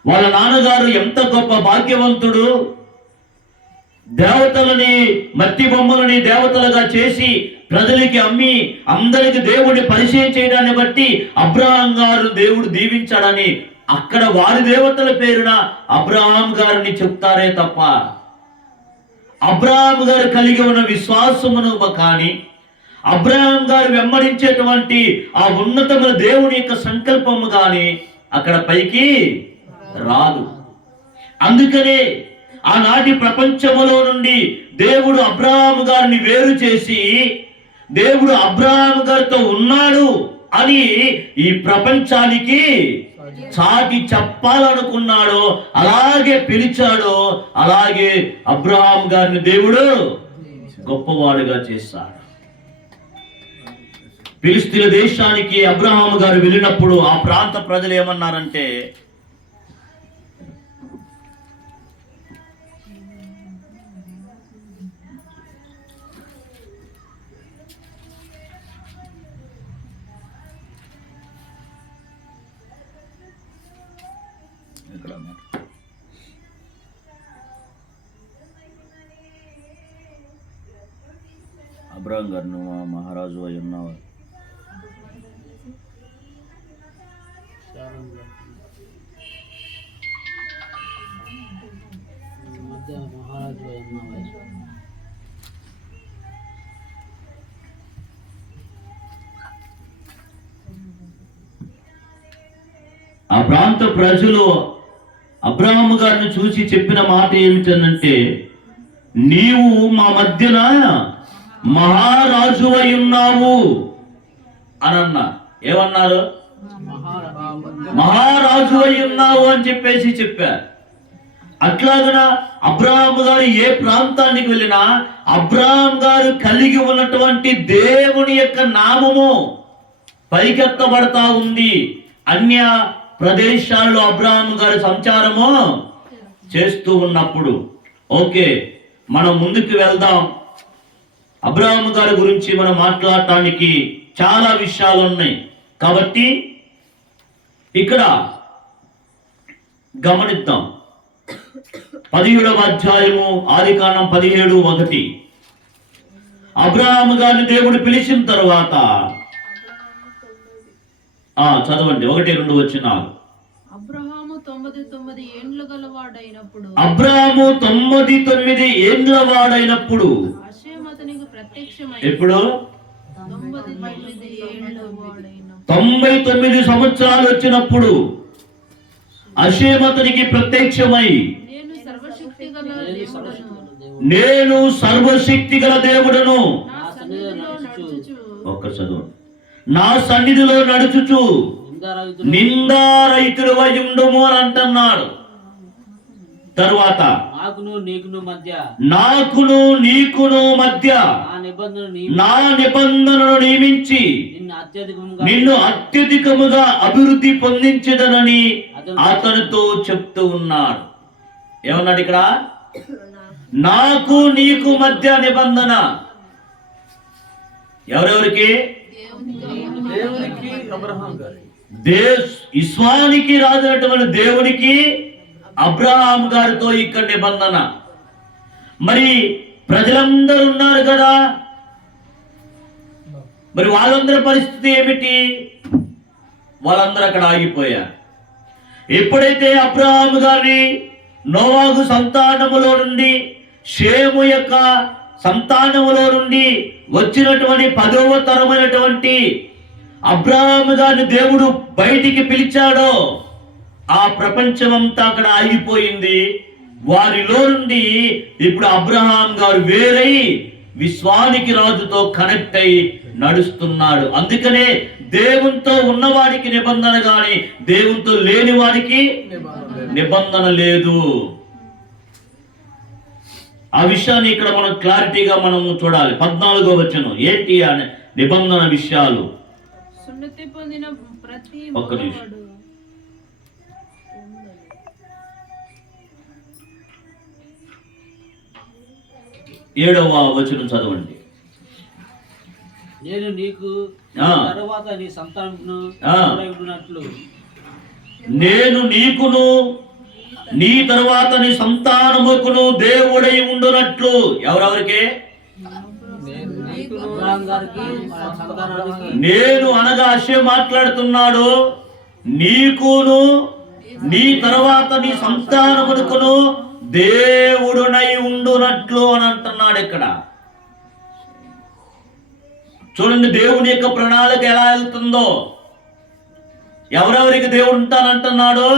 వాళ్ళ నాన్నగారు ఎంత గొప్ప భాగ్యవంతుడు. దేవతలని, మట్టి బొమ్మలని దేవతలుగా చేసి ప్రజలకి అమ్మి అందరికి దేవుడిని పరిచయం చేయడాన్ని బట్టి అబ్రహాం గారు దేవుడు దీవించాడని అక్కడ వారి దేవతల పేరున అబ్రహాం గారిని చెప్తారే తప్ప అబ్రహాం గారు కలిగి ఉన్న విశ్వాసమును కానీ అబ్రహాం గారు వెంబడించేటువంటి ఆ ఉన్నతమైన దేవుని యొక్క సంకల్పము కానీ అక్కడ పైకి రాదు. అందుకనే ఆనాటి ప్రపంచములో నుండి దేవుడు అబ్రహాం గారిని వేరు చేసి దేవుడు అబ్రహాం గారితో ఉన్నాడు అని ఈ ప్రపంచానికి చాటి చెప్పాలనుకున్నాడో అలాగే పిలిచాడో అలాగే అబ్రహాం గారిని దేవుడు గొప్పవాడుగా చేశాడు. ఫిలిస్తీన్ల దేశానికి అబ్రహాం గారు వెళ్ళినప్పుడు ఆ ప్రాంత ప్రజలు ఏమన్నారంటే, అబ్రహాం గారు నువ్వు మహారాజు అయి ఉన్నావు. ఆ ప్రాంత ప్రజలు అబ్రహాము గారిని చూసి చెప్పిన మాట ఏమిటనంటే, నీవు మా మధ్యన మహారాజు అయి ఉన్నావు అని అన్నారు. ఏమన్నారు? మహారాజు అయి ఉన్నావు అని చెప్పారు. అట్లాగన అబ్రహాము గారు ఏ ప్రాంతానికి వెళ్ళినా అబ్రహాం గారు కలిగి ఉన్నటువంటి దేవుని యొక్క నామము పైకెత్తబడతా ఉంది. అన్య ప్రదేశాల్లో అబ్రహాం గారు సంచారము చేస్తూ ఉన్నప్పుడు ఓకే, మనం ముందుకు వెళ్దాం. అబ్రహాం గారి గురించి మనం మాట్లాడటానికి చాలా విషయాలు ఉన్నాయి కాబట్టి ఇక్కడ గమనిద్దాం. 17వ అధ్యాయము ఆదికాండం 17:1. అబ్రహాం గారిని దేవుడు పిలిచిన తర్వాత చదవండి 1-2 వచనాలు. అబ్రహాము 99 ఏండ్లు గలవాడైనప్పుడు హషేము అతనికి ప్రత్యక్షమై ఎప్పుడు 99 సంవత్సరాలు వచ్చినప్పుడు హషేము అతనికి ప్రత్యక్షమై నేను సర్వశక్తి గల దేవుడను నా సన్నిధిలో నడుచుచు నిందారహితుడవై ఉండుము అని అంటున్నాడు. తరువాత నాకును నీకును మధ్య నా నిబంధనను నియమించి నిన్ను అత్యధికముగా అభివృద్ధి పొందించదనని అతనితో చెప్తూ ఉన్నాడు. ఏమన్నాడు ఇక్కడ? నాకు నీకు మధ్య నిబంధన. ఎవరెవరికి? ఇస్రాయేలుకి రాజైనటువంటి దేవునికి అబ్రహాం గారితో ఇక్కడ నిబంధన. మరి ప్రజలందరూ ఉన్నారు కదా, మరి వాళ్ళందరి పరిస్థితి ఏమిటి? వాళ్ళందరూ అక్కడ ఆగిపోయారు. ఎప్పుడైతే అబ్రహాం గారిని నోవాహు సంతానములో నుండి షేము యొక్క సంతానములో నుండి వచ్చినటువంటి 10వ తరమైనటువంటి అబ్రహాం గారిని దేవుడు బయటికి పిలిచాడో ఆ ప్రపంచమంతా అక్కడ ఆగిపోయింది. వారిలో నుండి ఇప్పుడు అబ్రహాం గారు వేరై విశ్వానికి రాజుతో కనెక్ట్ అయి నడుస్తున్నాడు. అందుకనే దేవునితో ఉన్నవాడికి నిబంధన గాని దేవునితో లేని వాడికి నిబంధన లేదు. ఆ విషయాన్ని ఇక్కడ మనం క్లారిటీగా మనము చూడాలి. 14వ వచనం ఏంటి అనే నిబంధన విషయాలు. ఒక్క నిమిషం. 7వ వచనం చదవండి. నేను నీకు తరువాత నీ సంతానమును నేను నీకును నీ తరువాత నీ సంతానముకును దేవుడై ఉండునట్లు. ఎవరెవరికి? నేను అనగా అషే మాట్లాడుతున్నాడు. నీకును నీ తరువాత నీ సంతానమునకును దేవుడునై ఉండునట్లు అని అంటున్నాడు ఇక్కడ. చూడండి దేవుని యొక్క ప్రణాళిక ఎలా వెళ్తుందో. ఎవరెవరికి దేవుడు ఉంటానంటున్నాడు?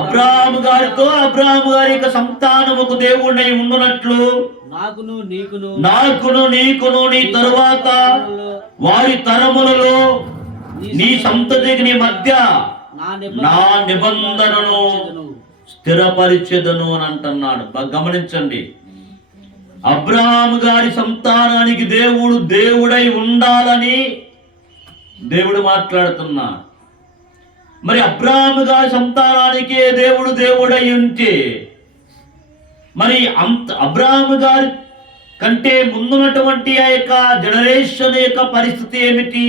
అబ్రాహాము గారితో అబ్రాహాము గారి యొక్క సంతానముకు దేవుడై ఉండునట్లు నాకును నీకును నీ తరువాత వారి తరములలో నీ సంతతికి నీ మధ్య నా నిబంధనను స్థిరపరిచెదను అని అంటున్నాడు. గమనించండి, అబ్రాహాము గారి సంతానానికి దేవుడు దేవుడై ఉండాలని దేవుడు మాట్లాడుతున్నాడు. మరి అబ్రాహాము గారి సంతానానికే దేవుడు దేవుడై ఉంటే మరి అబ్రాహాము గారి కంటే ముందున్నటువంటి ఆ యొక్క జనరేషన్ యొక్క పరిస్థితి ఏమిటి?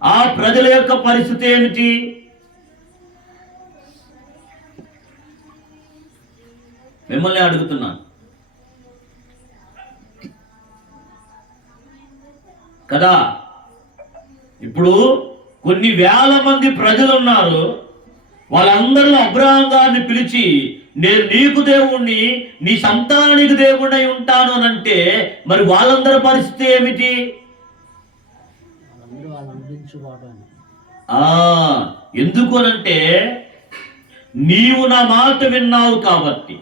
ఆ ప్రజల యొక్క పరిస్థితి ఏమిటి? మిమ్మల్ని అడుగుతున్నాను కదా. ఇప్పుడు కొన్ని వేల మంది ప్రజలు ఉన్నారు. వాళ్ళందరూ అబ్రాహాం గారిని పిలిచి నేను నీకు దేవుణ్ణి నీ సంతానానికి దేవుణ్ణి ఉంటాను అని అంటే మరి వాళ్ళందరి పరిస్థితి ఏమిటి? ఎందుకు అనంటే నీవు నా మాట విన్నావు కాబట్టి,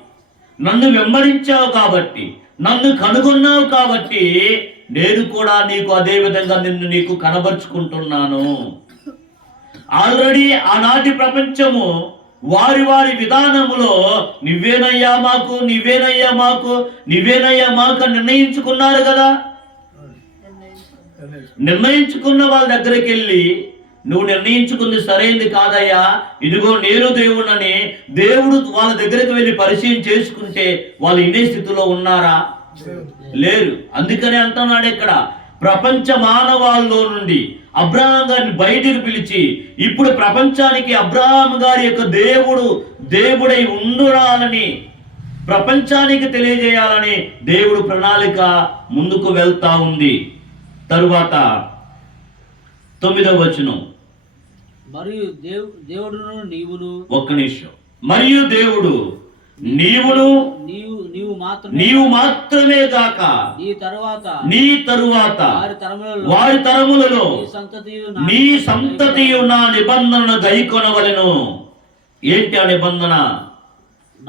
నన్ను వెంబడించావు కాబట్టి, నన్ను కనుగొన్నావు కాబట్టి నేను కూడా నీకు అదే విధంగా నీకు కనబరుచుకుంటున్నాను. ఆల్రెడీ ఆనాటి ప్రపంచము వారి వారి విధానములో నువ్వేనయ్యా మాకు నువ్వేనయ్యా మాకు నువ్వేనయ్యా మాకు నిర్ణయించుకున్నారు కదా. నిర్ణయించుకున్న వాళ్ళ దగ్గరికి వెళ్ళి నువ్వు నిర్ణయించుకుంది సరైనది కాదయ్యా, ఇదిగో నేను దేవుడని దేవుడు వాళ్ళ దగ్గరికి వెళ్ళి పరిచయం చేసుకుంటే వాళ్ళు ఇదే స్థితిలో ఉన్నారా? లేరు. అందుకని అంటున్నాడు ఇక్కడ, ప్రపంచ మానవాళ్ళలో నుండి అబ్రాహాం గారిని బయటికి పిలిచి ఇప్పుడు ప్రపంచానికి అబ్రాహాం గారి యొక్క దేవుడై ఉండాలని ప్రపంచానికి తెలియజేయాలని దేవుడు ప్రణాళిక ముందుకు వెళ్తా ఉంది. తరువాత 9వ వచనం, మరియు దేవుడును నీవును, ఒక్క నిమిషం, మరియు దేవుడు నీవును నీవు మాత్రమే గాక నీ తరువాత వారి తరములలో నీ సంతతియు నా నిబంధనను గైకొనవలెను. ఏంటి ఆ నిబంధన?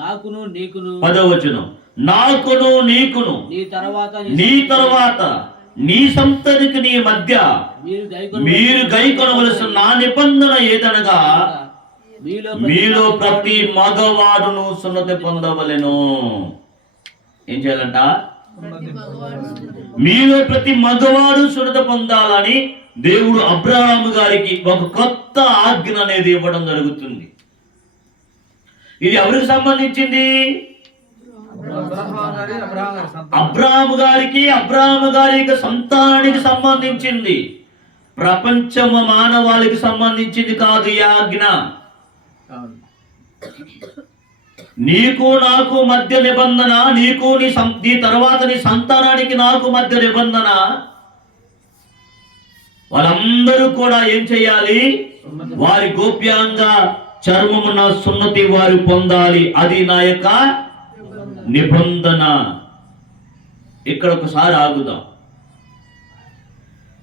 నాకును నీకును, 10వ వచనం, నాకును నీకును నీ తరువాత నీ సంతతికి నీ మధ్య మీరు గైకొనవలసిన నా నిబంధన ఏదనగా మీలో ప్రతి మగవాడును సున్నతి పొందవలెను. ఏం చేయాలంట? మీలో ప్రతి మగవాడు సున్నతి పొందాలని దేవుడు అబ్రాహాము గారికి ఒక కొత్త ఆజ్ఞ అనేది ఇవ్వడం జరుగుతుంది. ఇది ఎవరికి సంబంధించింది? అబ్రాహాము గారికి, అబ్రాహాము గారి యొక్క సంతానానికి సంబంధించింది. ప్రపంచము మానవాళికి సంబంధించింది కాదు ఈ ఆజ్ఞ. నీకు నాకు మధ్య నిబంధన, నీకు నీ తర్వాత నీ సంతానానికి నాకు మధ్య నిబంధన. వాళ్ళందరూ కూడా ఏం చేయాలి? వారి గోప్యాంగ చర్మమున సున్నతి వారు పొందాలి. అది నా యొక్క నిబంధన. ఇక్కడ ఒకసారి ఆగుదాం.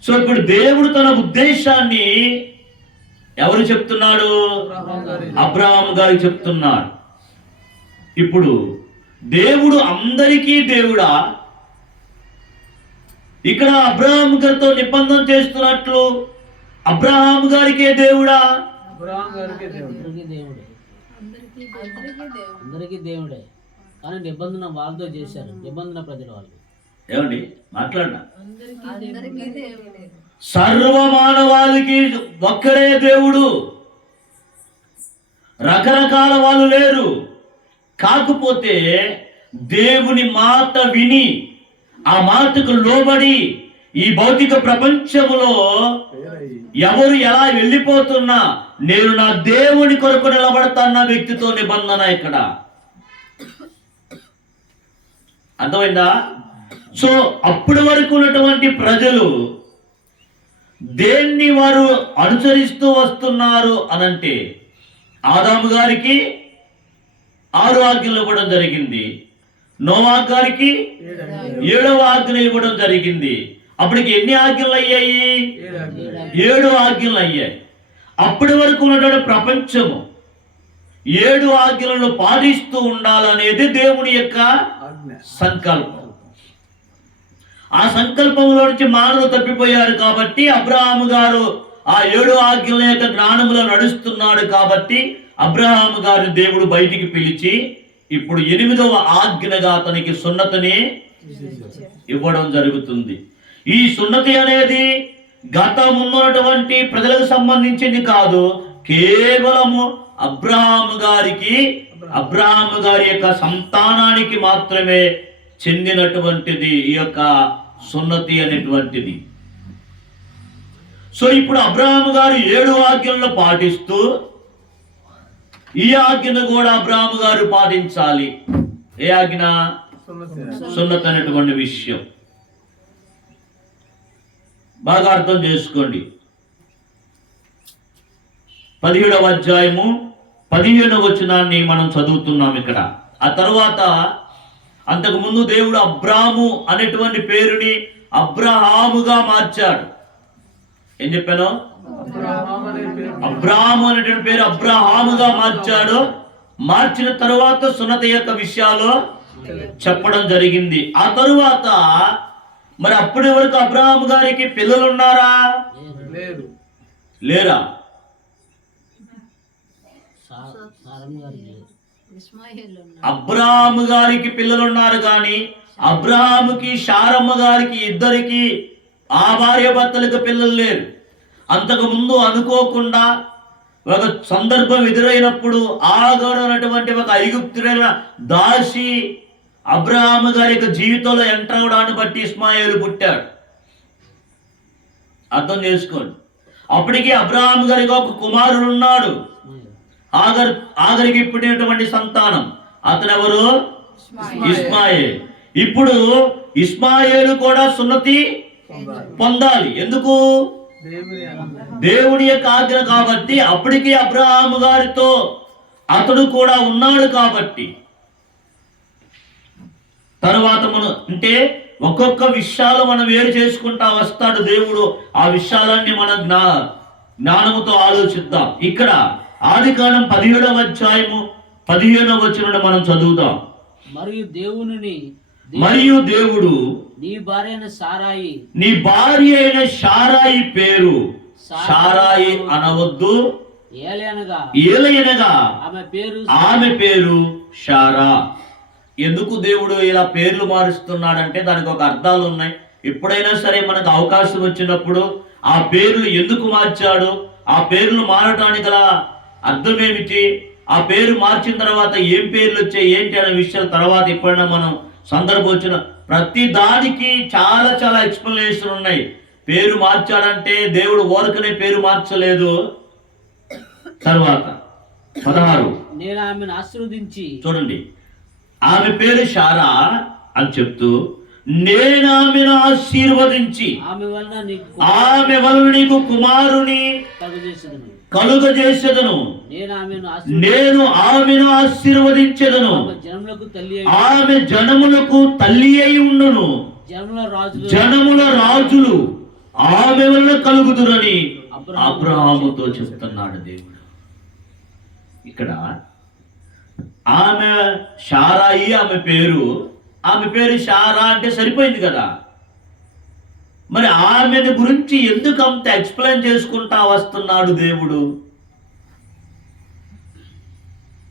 సో ఇప్పుడు దేవుడు తన ఉద్దేశాన్ని ఎవరు చెప్తున్నాడు? అబ్రాహాము గారికి చెప్తున్నాడు. ఇప్పుడు దేవుడు అందరికీ దేవుడా? ఇక్కడ అబ్రాహాము గారితో నిబంధన చేస్తున్నట్లు అబ్రాహాము గారికే దేవుడా? అందరికీ దేవుడే, కానీ నిబంధన వాళ్ళతో చేశారు. నిబంధన ప్రజల వాళ్ళు. ఏమండి మాట్లాడినా? సర్వ మానవాళికి ఒక్కడే దేవుడు. రకరకాల వాళ్ళు లేరు. కాకపోతే దేవుని మాట విని ఆ మాటకు లోబడి ఈ భౌతిక ప్రపంచములో ఎవరు ఎలా వెళ్ళిపోతున్నా, నేను నా దేవుని కొరకు నిలబడతాన్న వ్యక్తితో నిబంధన ఇక్కడ. అర్థమైందా? సో అప్పటి వరకు ఉన్నటువంటి ప్రజలు దేన్ని వారు అనుసరిస్తూ వస్తున్నారు అనంటే, ఆదాము గారికి 6 ఆజ్ఞలు ఇవ్వడం జరిగింది, నోవా గారికి 7వ ఆజ్ఞ ఇవ్వడం జరిగింది. అప్పటికి ఎన్ని ఆజ్ఞలు అయ్యాయి? 7 ఆజ్ఞలు అయ్యాయి. అప్పటి వరకు ఉన్నటువంటి ప్రపంచము 7 ఆజ్ఞలను పాటిస్తూ ఉండాలనేది దేవుని యొక్క సంకల్పం. ఆ సంకల్పంలో నుంచి మానవులు తప్పిపోయారు కాబట్టి అబ్రహాము గారు ఆ 7 ఆజ్ఞల యొక్క జ్ఞానములో నడుస్తున్నాడు కాబట్టి అబ్రహాము గారిని దేవుడు బయటికి పిలిచి ఇప్పుడు 8వ ఆజ్ఞగా అతనికి సున్నతిని ఇవ్వడం జరుగుతుంది. ఈ సున్నతి అనేది గతమున్నటువంటి ప్రజలకు సంబంధించింది కాదు, కేవలము అబ్రహాము గారి యొక్క సంతానానికి మాత్రమే చెందినటువంటిది ఈ యొక్క సున్నతి అనేటువంటిది. సో ఇప్పుడు అబ్రహాము గారు 7 ఆజ్ఞలను పాటిస్తూ ఈ ఆజ్ఞను కూడా అబ్రహాము గారు పాటించాలి. ఏ ఆజ్ఞ? సున్నతి అనేటువంటి విషయం బాగా అర్థం చేసుకోండి. 17వ అధ్యాయము 15వ వచనాన్ని మనం చదువుతున్నాం ఇక్కడ. ఆ తర్వాత అంతకుముందు దేవుడు అబ్రాము అనేటువంటి పేరుని అబ్రహాముగా మార్చాడు. ఏం చెప్పాను? అబ్రాము అనేటువంటి పేరు అబ్రహాముగా మార్చాడు. మార్చిన తరువాత సున్నతి యొక్క విషయాలు చెప్పడం జరిగింది. ఆ తరువాత మరి అప్పటి వరకు అబ్రహాము గారికి పిల్లలు ఉన్నారా? లేరా? అబ్రహాము గారికి పిల్లలు ఉన్నారు కానీ అబ్రహాముకి శారమ్మ గారికి ఇద్దరికి ఆ భార్య భర్తలకు పిల్లలు లేరు. అంతకు ముందు అనుకోకుండా ఒక సందర్భం ఎదురైనప్పుడు ఆగరు అన్నటువంటి ఒక ఐగుప్తుడైన దాసి అబ్రహాము గారి యొక్క జీవితంలో ఎంటర్ అవడాన్ని బట్టి ఇస్మాయేలు పుట్టాడు. అర్థం చేసుకోండి. అప్పటికి అబ్రహాము గారికి ఒక కుమారుడు ఉన్నాడు, ఆగరికి పుట్టినటువంటి సంతానం. అతను ఎవరు? ఇస్మాయేల్. ఇప్పుడు ఇస్మాయేలు కూడా సున్నతి పొందాలి. ఎందుకు? దేవుని యొక్క ఆజ్ఞ కాబట్టి. అప్పటికి అబ్రహాము గారితో అతడు కూడా ఉన్నాడు కాబట్టి. తరువాత మనం అంటే ఒక్కొక్క విషయాలు మనం వేరు చేసుకుంటా వస్తాడు దేవుడు. ఆ విషయాలన్నీ మన జ్ఞానముతో ఆలోచిద్దాం. ఇక్కడ ఆదికాండం 17వ అధ్యాయము 15వ వచనం మనం చదువుతాం. మరియు దేవుడు నీ భార్య అయిన సారాయి పేరు సారాయి అనవద్దు, ఏలయనగా ఆమె పేరు శారా. ఎందుకు దేవుడు ఇలా పేర్లు మారుస్తున్నాడంటే దానికి ఒక అర్థాలు ఉన్నాయి. ఎప్పుడైనా సరే మనకు అవకాశం వచ్చినప్పుడు ఆ పేర్లు ఎందుకు మార్చాడు, ఆ పేర్లు మారటానికి గల అర్థం ఏమిటి, ఆ పేరు మార్చిన తర్వాత ఏం పేర్లు వచ్చాయి ఏంటి అనే విషయాల తర్వాత ఎప్పుడైనా మనం సందర్భం వచ్చిన ప్రతి దానికి చాలా చాలా ఎక్స్ప్లెనేషన్ ఉన్నాయి. పేరు మార్చాడంటే దేవుడు ఓరకనే పేరు మార్చలేదు. తర్వాత 16 నేను ఆమెను ఆశీర్వదించి, చూడండి, ఆమె పేరు శారా అని చెప్తూ నేను ఆమెను ఆశీర్వదించి ఆమె వలన నీకు కుమారుని కలుగజేసేదను, నేను ఆమెను ఆశీర్వదించెదను, ఆమె జనములకు తల్లి అయి ఉండును, జనముల రాజులు ఆమె వలన కలుగుదురని అబ్రహాముతో చెప్తున్నాడు దేవుడు. ఇక్కడ ఆమె శారాయి ఆమె పేరు శారా అంటే సరిపోయింది కదా. మరి ఆమెను గురించి ఎందుకు అంత ఎక్స్ప్లెయిన్ చేసుకుంటా వస్తున్నాడు దేవుడు?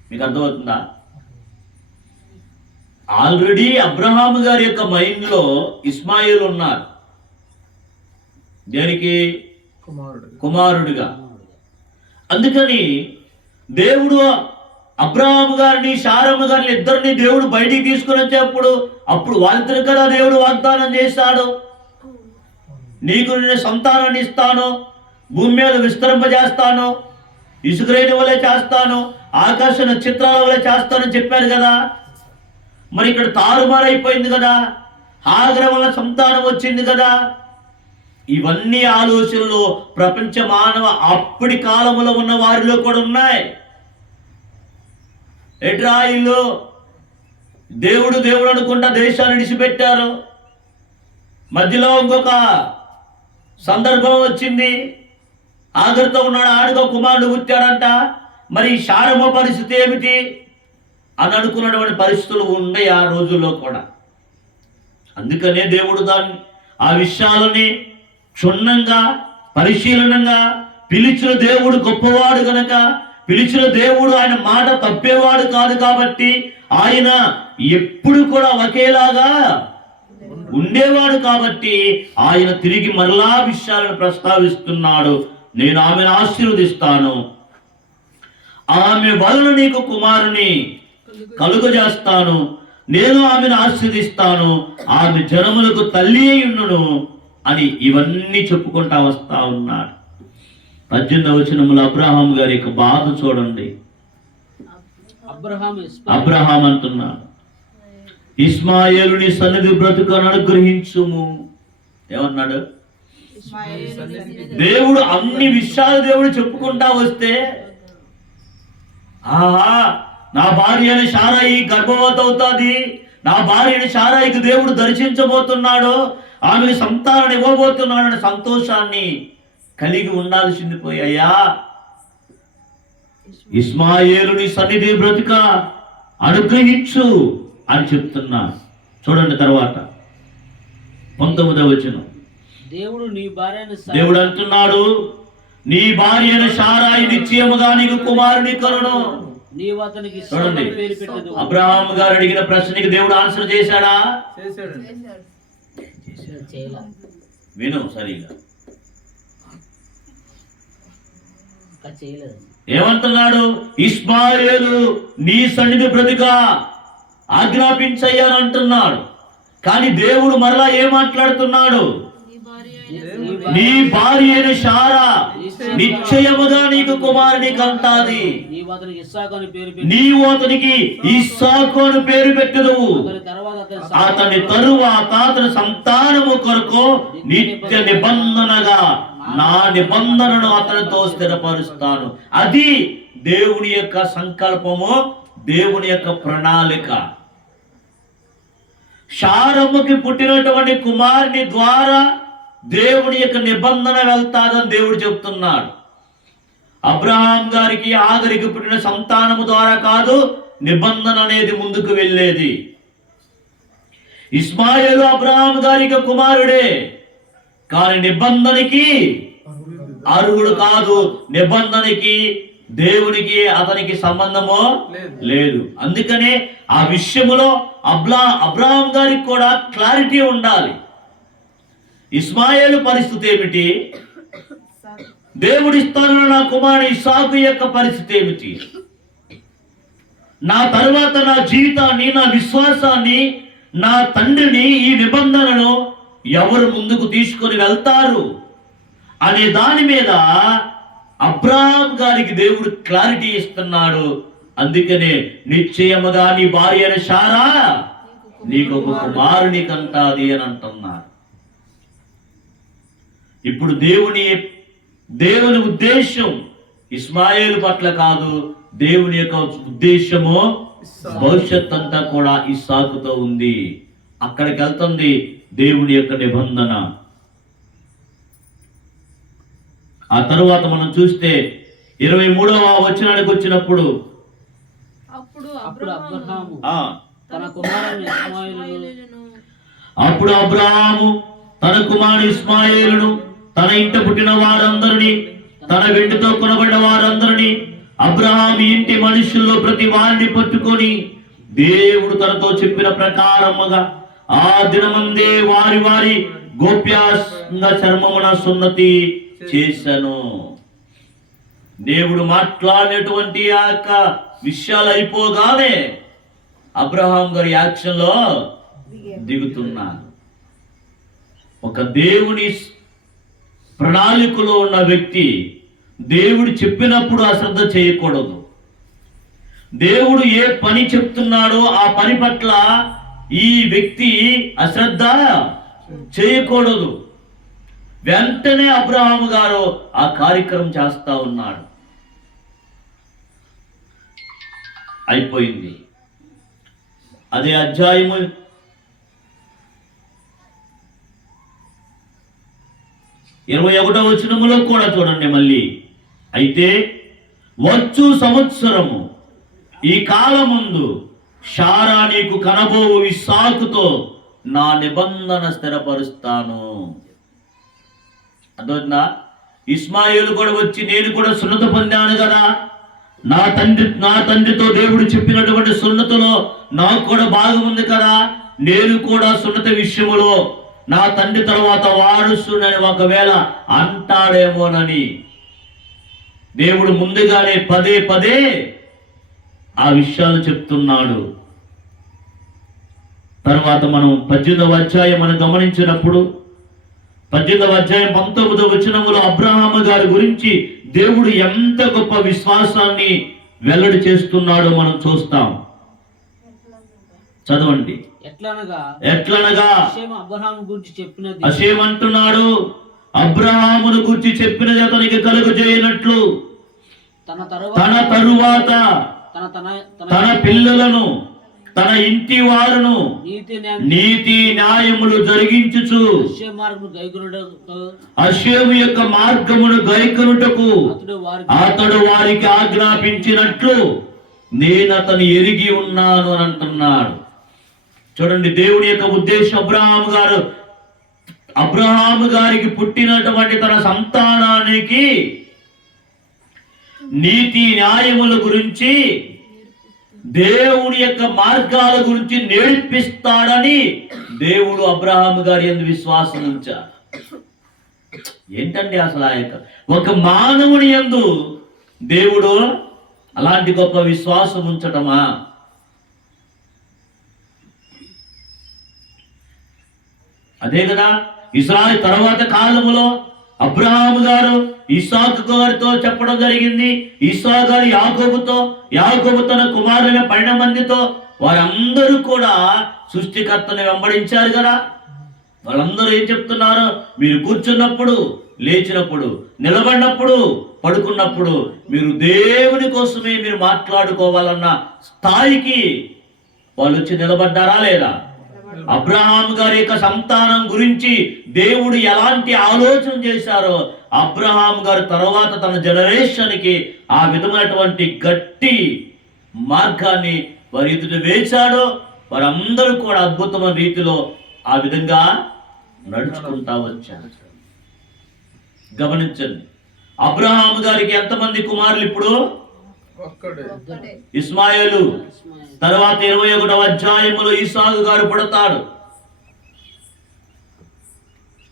మీకు అర్థమవుతుందా? ఆల్రెడీ అబ్రహాము గారి యొక్క మైండ్ లో ఇస్మాయిల్ ఉన్నారు. దేనికి? కుమారుడిగా. అందుకని దేవుడు అబ్రహాము గారిని శారమ్మ గారిని ఇద్దరిని దేవుడు బయటికి తీసుకుని వచ్చేప్పుడు అప్పుడు వాళ్ళిద్దరు కదా దేవుడు వాగ్దానం చేశాడు, నీకు నేను సంతానాన్ని ఇస్తాను, భూమి మీద విస్తరింపజేస్తాను, ఇసుకరేణి వలె చేస్తాను, ఆకాశ నక్షత్రాల వలె చేస్తానని చెప్పారు కదా. మరి ఇక్కడ తారుమారైపోయింది కదా, హాగరం వల్ల సంతానం వచ్చింది కదా. ఇవన్నీ ఆలోచనలు ప్రపంచ మానవ అప్పటి కాలంలో ఉన్న వారిలో కూడా ఉన్నాయి. ఎట్రా ఇల్లు దేవుడు దేవుడు అనుకుంటా దేశాన్ని విడిచిపెట్టారు. మధ్యలో ఇంకొక సందర్భం వచ్చింది, ఆగర్తో ఉన్నాడు, ఆడిగో కుమారుడు పుట్టాడంట. మరి శారమ పరిస్థితి ఏమిటి అని అనుకున్నటువంటి పరిస్థితులు ఉన్నాయి ఆ రోజుల్లో కూడా. అందుకనే దేవుడు ఆ విషయాలని క్షుణ్ణంగా పరిశీలనంగా పిలిచిన దేవుడు గొప్పవాడు గనక, పిలిచిన దేవుడు ఆయన మాట తప్పేవాడు కాదు కాబట్టి ఆయన ఎప్పుడు కూడా ఒకేలాగా ఉండేవాడు కాబట్టి ఆయన తిరిగి మరలా విషయాలను ప్రస్తావిస్తున్నాడు. నేను ఆమెను ఆశీర్వదిస్తాను, ఆమె వలన నీకు కుమారుని కలుగజేస్తాను, నేను ఆమెను ఆశీర్వదిస్తాను, ఆమె జనములకు తల్లి అయ్యుండును అని ఇవన్నీ చెప్పుకుంటా వస్తా ఉన్నాడు. 18వ వచనములో అబ్రహాం గారి యొక్క బాధ చూడండి. అబ్రహాం అంటున్నాడు, ఇస్మాయేలుని సన్నిధి బ్రతుకను అనుగ్రహించుము. ఏమన్నాడు? దేవుడు అన్ని విషయాలు దేవుడు చెప్పుకుంటా వస్తే, ఆహా నా భార్య అయిన శారాయి గర్భవతి అవుతుంది, నా భార్య అయిన శారాయికి దేవుడు దర్శించబోతున్నాడు, ఆమెకు సంతానాన్ని ఇవ్వబోతున్నాడు అనే సంతోషాన్ని కలిగి ఉండాల్సింది పోయి, అయ్యా ఇస్మాయేలుని సన్నిధి బ్రతుక అనుగ్రహించు అని చెప్తున్నా. చూడండి తర్వాత 19వ వచనం. దేవుడు అంటున్నాడు, నీ భార్య అయిన శారాయి నిశ్చయముగా నీకు కుమారుని కరును. చూడండి, అబ్రహాం గారు అడిగిన ప్రశ్నకి దేవుడు ఆన్సర్ చేశాడా? విను సరిగా. ఏమంటున్నాడు? ఇస్మాయేలు నీ సన్నిధి బ్రతుగా ఆజ్ఞాపించయ్యాను అంటున్నాడు. కానీ దేవుడు మరలా ఏం మాట్లాడుతున్నాడు? నీ భార్య అయిన శారా నిశ్చయముగా నీకు కుమారుని కంటాది, నీవు అతనికి ఇస్సాకు అని పేరు పెట్టెదవు, అతని తరువాత అతని సంతానము కొరకు నిత్య నిబంధనగా నా నిబంధనను అతనితో స్థిరపరుస్తాను. అది దేవుని యొక్క సంకల్పము, దేవుని యొక్క ప్రణాళిక. శారమ్మకి పుట్టినటువంటి కుమారుని ద్వారా దేవుని యొక్క నిబంధన వెళ్తాదని దేవుడు చెప్తున్నాడు. అబ్రహాం గారికి ఆగరికి పుట్టిన సంతానము ద్వారా కాదు నిబంధన అనేది ముందుకు వెళ్ళేది. ఇస్మాయేలు అబ్రహాం గారికి కుమారుడే, కానీ నిబంధనకి అర్హుడు కాదు. నిబంధనకి దేవునికి అతనికి సంబంధము లేదు. అందుకనే ఆ విషయములో అబ్రహాం గారికి కూడా క్లారిటీ ఉండాలి. ఇస్మాయేలు పరిస్థితి ఏమిటి, దేవుడు ఇస్తానన్న నా కుమారుడు ఇస్సాకు యొక్క పరిస్థితి ఏమిటి, నా తరువాత నా జీవితాన్ని, నా విశ్వాసాన్ని, నా తండ్రిని, ఈ నిబంధనను ఎవరు ముందుకు తీసుకొని వెళ్తారు అనే దాని మీద అబ్రహాం గారికి దేవుడు క్లారిటీ ఇస్తున్నాడు. అందుకనే నిశ్చయముగా నీ భార్య అయిన శారా నీకు ఒక కుమారుని కంటాది అని అంటున్నాడు. ఇప్పుడు దేవుని ఉద్దేశం ఇస్మాయేలు పట్ల కాదు, దేవుని యొక్క ఉద్దేశము భవిష్యత్ అంతా కూడా ఇస్సాకుతో ఉంది. అక్కడికి వెళ్తుంది దేవుని యొక్క నిబంధన. ఆ తరువాత మనం చూస్తే 23వ వచనానికి వచ్చినప్పుడు, అప్పుడు అబ్రహాము తన కుమారుడు ఇస్మాయేలును, తన ఇంట పుట్టిన వారందరినీ, తన వెండితో కొనబడిన వారందరినీ, అబ్రహాము ఇంటి మనుషుల్లో ప్రతి వారిని పట్టుకొని దేవుడు తనతో చెప్పిన ప్రకారముగా ఆ దినమందే వారి వారి గోప్యాంగ చర్మమున సున్నతి చేశాను. దేవుడు మాట్లాడినటువంటి ఆ యొక్క విషయాలు అయిపోగానే అబ్రహాం గారి యాక్షన్ లో దిగుతున్నారు. ఒక దేవుని ప్రణాళికలో ఉన్న వ్యక్తి, దేవుడు చెప్పినప్పుడు అశ్రద్ధ చేయకూడదు. దేవుడు ఏ పని చెప్తున్నాడో ఆ పని పట్ల ఈ వ్యక్తి అశ్రద్ధ చేయకూడదు. వెంటనే అబ్రహాము గారు ఆ కార్యక్రమం చేస్తా ఉన్నాడు. అయిపోయింది. అదే అధ్యాయము 21వ వచనములో కూడా చూడండి మళ్ళీ. అయితే వచ్చు సంవత్సరము ఈ కాలముందు శారా నీకు కనబోవు ఇస్సాకుతో నా నిబంధన స్థిరపరుస్తాను. అర్థమవుతుందా? ఇస్మాయిలు కూడా వచ్చి నేను కూడా సున్నత పొందాను కదా, నా తండ్రితో దేవుడు చెప్పినటువంటి సున్నతలో నాకు కూడా భాగం ఉంది కదా, నేను కూడా సున్నత విషయములో నా తండ్రి తర్వాత వారసునని ఒకవేళ అంటాడేమోనని దేవుడు ముందుగానే పదే పదే ఆ విషయాలు చెప్తున్నాడు. తర్వాత మనం 18వ అధ్యాయం మనం గమనించినప్పుడు 18వ అధ్యాయం 19వ వచనములో అబ్రహాము గారి గురించి దేవుడు ఎంత గొప్ప విశ్వాసాన్ని వెల్లడి చేస్తున్నాడో మనం చూస్తాం. చదవండి. ఎట్లనగా అబ్రహాము గురించి చెప్పినది అషేం అంటున్నాడు, అబ్రహామును గురించి చెప్పినది అతనికి కలుగజేయనట్లు తన తరువాత తన పిల్లలను తన ఇంటి వారును నీతి న్యాయములు జరిగించుచు అషేము యొక్క మార్గమును గైకొనుటకు అతడు వారికి ఆజ్ఞాపించినట్లు నేను అతను ఎరిగి ఉన్నాను అని అంటున్నాడు. చూడండి, దేవుని యొక్క ఉద్దేశం అబ్రహాము గారికి పుట్టినటువంటి తన సంతానానికి నీతి న్యాయముల గురించి, దేవుని యొక్క మార్గాల గురించి నేర్పిస్తాడని దేవుడు అబ్రహాము గారి యందు విశ్వాసం ఉంచాడు. ఏంటండి అసలు ఆ యొక్క ఒక మానవుని యందు దేవుడు అలాంటి గొప్ప విశ్వాసం ఉంచటమా? అదే కదా ఇశ్రాయేలు తర్వాత కాలములో అబ్రహాము గారు ఇస్సాకు గారితో చెప్పడం జరిగింది. ఇస్సాకు గారు యాకోబు తన కుమారుల 12 మందితో వారందరూ కూడా సృష్టికర్తను వెంబడించారు కదా. వాళ్ళందరూ ఏం చెప్తున్నారు? మీరు కూర్చున్నప్పుడు, లేచినప్పుడు, నిలబడినప్పుడు, పడుకున్నప్పుడు మీరు దేవుని కోసమే మీరు మాట్లాడుకోవాలన్న స్థాయికి వాళ్ళు వచ్చి నిలబడ్డారా లేదా? అబ్రహాము గారి యొక్క సంతానం గురించి దేవుడు ఎలాంటి ఆలోచన చేశారో అబ్రహాము గారు తర్వాత తన జనరేషన్కి ఆ విధమైనటువంటి గట్టి మార్గాన్ని వారి ఎదుట వేశాడో వారందరూ కూడా అద్భుతమైన రీతిలో ఆ విధంగా నడుచుకుంటా వచ్చారు. గమనించండి, అబ్రహాము గారికి ఎంతమంది కుమారులు? ఇప్పుడు ఇస్మాయిలు. తర్వాత 21వ అధ్యాయములో ఇస్సాకు గారు పుడతాడు.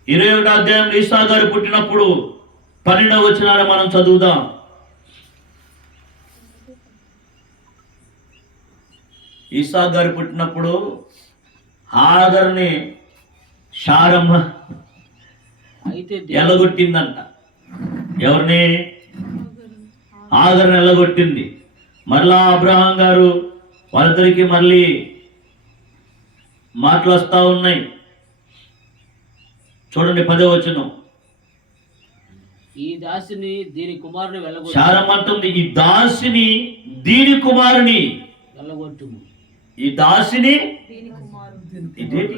21వ అధ్యాయంలో ఇస్సాకు గారు పుట్టినప్పుడు 12వ వచనాన్ని మనం చదువుదాం. ఇస్సాకు గారు పుట్టినప్పుడు హాగర్ని శారమ్మ ఎల్లగొట్టిందంట. ఎవరిని? హాగర్ని ఎల్లగొట్టింది. మరలా అబ్రహాం గారు వాళ్ళిద్దరికి మళ్ళీ మాటలు వస్తా ఉన్నాయి. చూడండి 10వ వచనం. ఈ దాసిని దీని కుమారుని వెళ్ళగొట్టు. శారమ్మ అంటుంది, ఈ దాసిని దీని కుమారుని వెళ్ళగొట్టుము. ఈ దాసిని ఇదేంటి?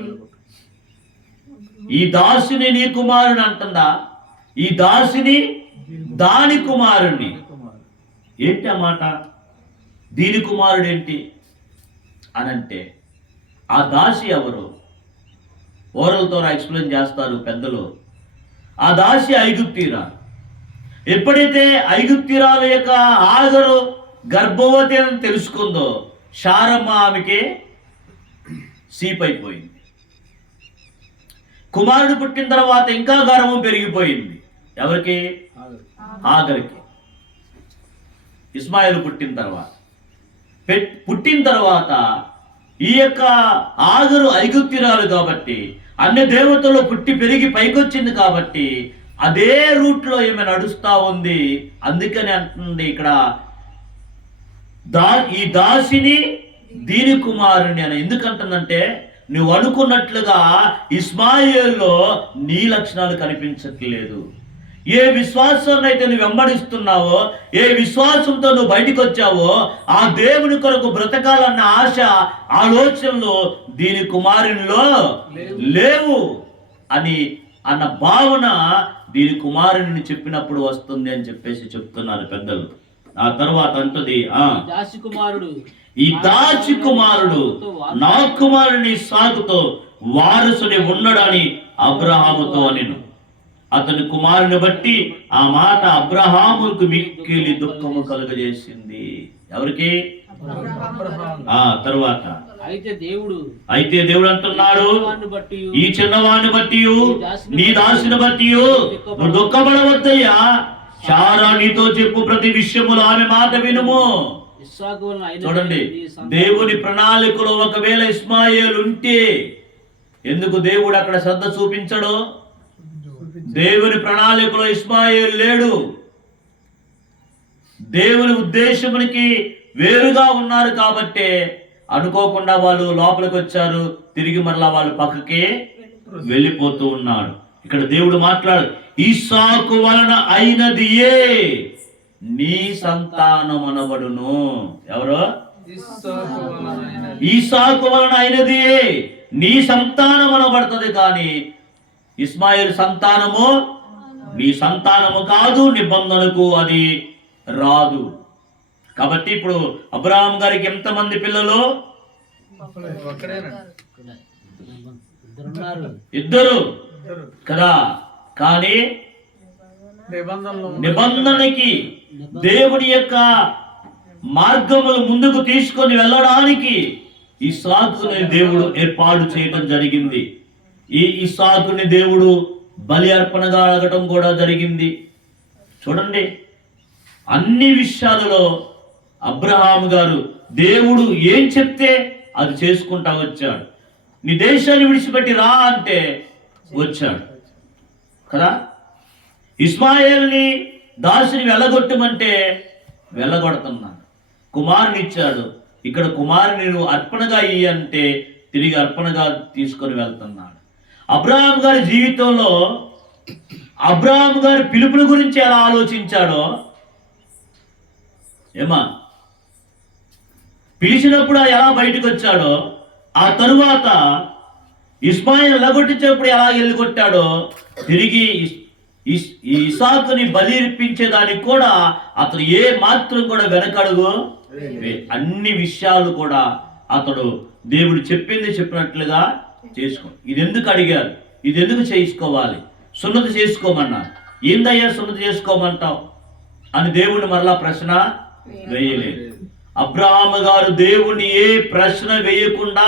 ఈ దాసిని నీ కుమారుని అంటుందా? ఈ దాసిని దాని కుమారుణ్ణి. ఏంటి ఆ మాట? దీని కుమారుడు ఏంటి అనంటే ఆ దాసి ఎవరు? ఓరలతో ఎక్స్ప్లెయిన్ చేస్తారు పెద్దలు. ఆ దాసి ఐగుప్తీరా. ఎప్పుడైతే ఐగుప్తీరాల యొక్క హాగరు గర్భవతి అని తెలుసుకుందో శారమ్మ ఆమెకి సీపైపోయింది. కుమారుడు పుట్టిన తర్వాత ఇంకా గర్వం పెరిగిపోయింది. ఎవరికి? హాగర్కి. ఇస్మాయిల్ పుట్టిన తర్వాత ఈ యొక్క హాగరు ఐగుప్తీరాలు కాబట్టి అన్ని దేవతలు పుట్టి పెరిగి పైకొచ్చింది కాబట్టి అదే రూట్లో ఈమె నడుస్తా ఉంది. అందుకని అంటుంది ఇక్కడ ఈ దాసిని దీని కుమారుని అని ఎందుకంటుందంటే, నువ్వు అనుకున్నట్లుగా ఇస్మాయేల్లో నీ లక్షణాలు కనిపించట్లేదు. ఏ విశ్వాసాన్ని అయితే నువ్వు వెంబడిస్తున్నావో, ఏ విశ్వాసంతో నువ్వు బయటికి వచ్చావో, ఆ దేవుని కొరకు బ్రతకాలన్న ఆశ, ఆలోచనలు దీని కుమారునిలో లేవు అన్న భావన దీని కుమారుని చెప్పినప్పుడు వస్తుంది అని చెప్పేసి చెప్తున్నారు పెద్దలు. ఆ తర్వాత అంటది, ఈ దాసి కుమారుడు నా కుమారుని ఇస్సాకుతో వారసుని ఉండడని అబ్రహాముతో అనెను. అతని కుమారుని బట్టి ఆ మాట అబ్రహాముకు మిక్కిలి దుఃఖము కలుగజేసింది. ఎవరికి? తర్వాత అయితే దేవుడు అంటున్నాడు, ఈ చిన్నవాడిని బట్టి నీ దాసిని బట్టి నువ్వు దుఃఖపడవద్దయ్యా. శారా నీతో చెప్పు ప్రతి విషయములో ఆమె మాట వినుము. చూడండి, దేవుని ప్రణాళికలో ఒకవేళ ఇస్మాయేల్ ఉంటే ఎందుకు దేవుడు అక్కడ శ్రద్ధ చూపించడు? దేవుని ప్రణాళికలో ఇస్మాయేల్ లేడు. దేవుని ఉద్దేశమునికి వేరుగా ఉన్నారు కాబట్టే అనుకోకుండా వాళ్ళు లోపలికి వచ్చారు, తిరిగి మరలా వాళ్ళు పక్కకి వెళ్ళిపోతూ ఉన్నారు. ఇక్కడ దేవుడు మాట్లాడు, ఇస్సాకు వలన అయినదియే నీ సంతానం అనబడును. ఎవరు? ఇస్సాకు వలన అయినదియే నీ సంతానం అనబడుతుంది. కానీ ఇస్మాయిల్ సంతానము నీ సంతానము కాదు, నిబంధనకు అది రాదు. కాబట్టి ఇప్పుడు అబ్రహాం గారికి ఎంతమంది పిల్లలు? ఇద్దరు కదా. కానీ నిబంధనకి దేవుని యొక్క మార్గములు ముందుకు తీసుకొని వెళ్ళడానికి ఇస్సాకుని దేవుడు ఏర్పాటు చేయడం జరిగింది. ఈ ఇస్సాకుని దేవుడు బలి అర్పణగా అడగటం కూడా జరిగింది. చూడండి, అన్ని విషయాలలో అబ్రహాం గారు దేవుడు ఏం చెప్తే అది చేసుకుంటా వచ్చాడు. నీ దేశాన్ని విడిచిపెట్టి రా అంటే వచ్చాడు కదా. ఇస్మాయేల్ని దాసిని వెళ్ళగొట్టమంటే వెళ్ళగొడుతున్నాడు. కుమారుని ఇచ్చాడు. ఇక్కడ కుమారుని నువ్వు అర్పణగా ఇయ్యి అంటే తిరిగి అర్పణగా తీసుకొని వెళ్తున్నాడు. అబ్రహాం గారి జీవితంలో అబ్రహాం గారి పిలుపుల గురించి ఎలా ఆలోచించాడో, ఏమా పిలిచినప్పుడు ఎలా బయటకు వచ్చాడో, ఆ తరువాత ఇస్మాయిల్ వెళ్ళగొట్టించేప్పుడు ఎలా వెళ్ళగొట్టాడో, తిరిగి ఇస్సాకుని బలి ఇప్పించేదానికి కూడా అతను ఏ మాత్రం కూడా వెనకడుగు. అన్ని విషయాలు కూడా అతడు దేవుడు చెప్పినట్లుగా చేసుకో. ఇది ఎందుకు అడిగారు? ఇది ఎందుకు చేసుకోవాలి? సున్నతి చేసుకోమన్నారు. ఏందయ్యా సున్నతి చేసుకోమంటావు అని దేవుని మరలా ప్రశ్న వేయలేదు. అబ్రహాము గారు దేవుని ఏ ప్రశ్న వేయకుండా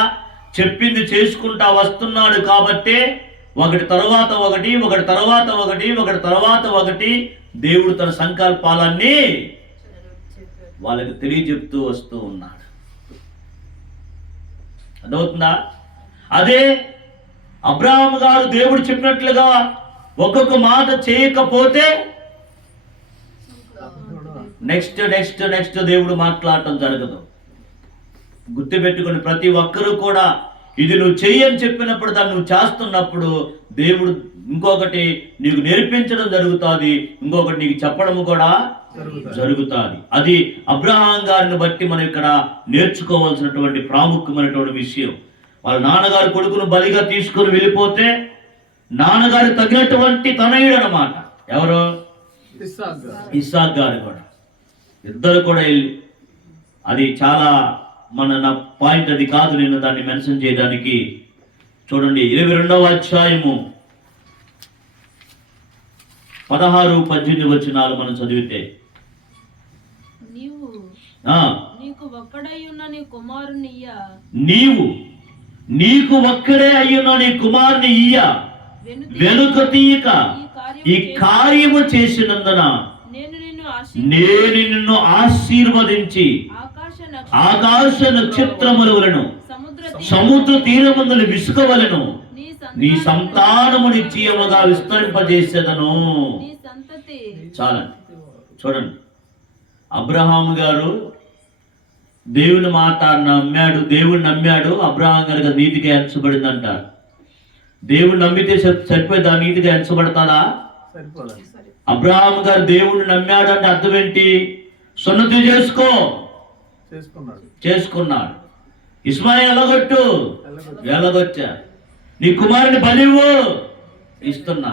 చెప్పింది చేసుకుంటా వస్తున్నాడు కాబట్టే ఒకటి తర్వాత ఒకటి దేవుడు తన సంకల్పాలన్నీ వాళ్ళకి తెలియజెప్తూ వస్తూ ఉన్నాడు. అర్థమవుతుందా? అదే అబ్రహాము గారు దేవుడు చెప్పినట్లుగా ఒక్కొక్క మాట చేయకపోతే నెక్స్ట్ దేవుడు మాట్లాడటం జరగదు. గుర్తుపెట్టుకుని ప్రతి ఒక్కరూ కూడా ఇది నువ్వు చెయ్యని చెప్పినప్పుడు దాన్ని నువ్వు చేస్తున్నప్పుడు దేవుడు ఇంకొకటి నీకు నేర్పించడం జరుగుతుంది, ఇంకొకటి నీకు చెప్పడం కూడా జరుగుతుంది. అది అబ్రహాం గారిని బట్టి మనం ఇక్కడ నేర్చుకోవాల్సినటువంటి ప్రాముఖ్యమైనటువంటి విషయం. వాళ్ళ నాన్నగారు కొడుకును బలిగా తీసుకొని వెళ్ళిపోతే నాన్నగారు తగినటువంటి తనయుడు అన్నమాట. ఎవరు? ఇస్సాక్ గారు కూడా. ఇద్దరు కూడా వెళ్ళి, అది చాలా నా పాయింట్ అది కాదు, నేను దాన్ని మెన్షన్ చేయడానికి. చూడండి 22వ అధ్యాయము 16-18 వచనాలు మనం చదివితే, నీకు ఒక్కడే అయ్యున్న నీ కుమారుని ఇయ్య వెనుక తీయక ఈ కార్యము చేసినందున నేను నిన్ను ఆశీర్వదించి ఆకాశ నక్షత్రముల వలెను సముద్ర తీరమందుల విసుక వలెను నీ సంతానము నిశ్చయముగా విస్తరింపజేసేదను. నీ సంతతి చాలండి. చూడండి, అబ్రహాము గారు దేవుని మాట నమ్మాడు, దేవుని నమ్మాడు. అబ్రహాం గారికి నీతిగా ఎంచబడింది అంటారు. దేవుని నమ్మితే సరిపోయిందా? నీతిగా ఎంచబడతాడా? అబ్రహాం గారు దేవుణ్ణి నమ్మాడు అంటే అర్థం ఏంటి? సున్నతి చేసుకున్నాడు. ఇస్మాయిల్ వెళ్ళగొట్టా. నీ కుమారుని బలివ్వు, ఇస్తున్నా.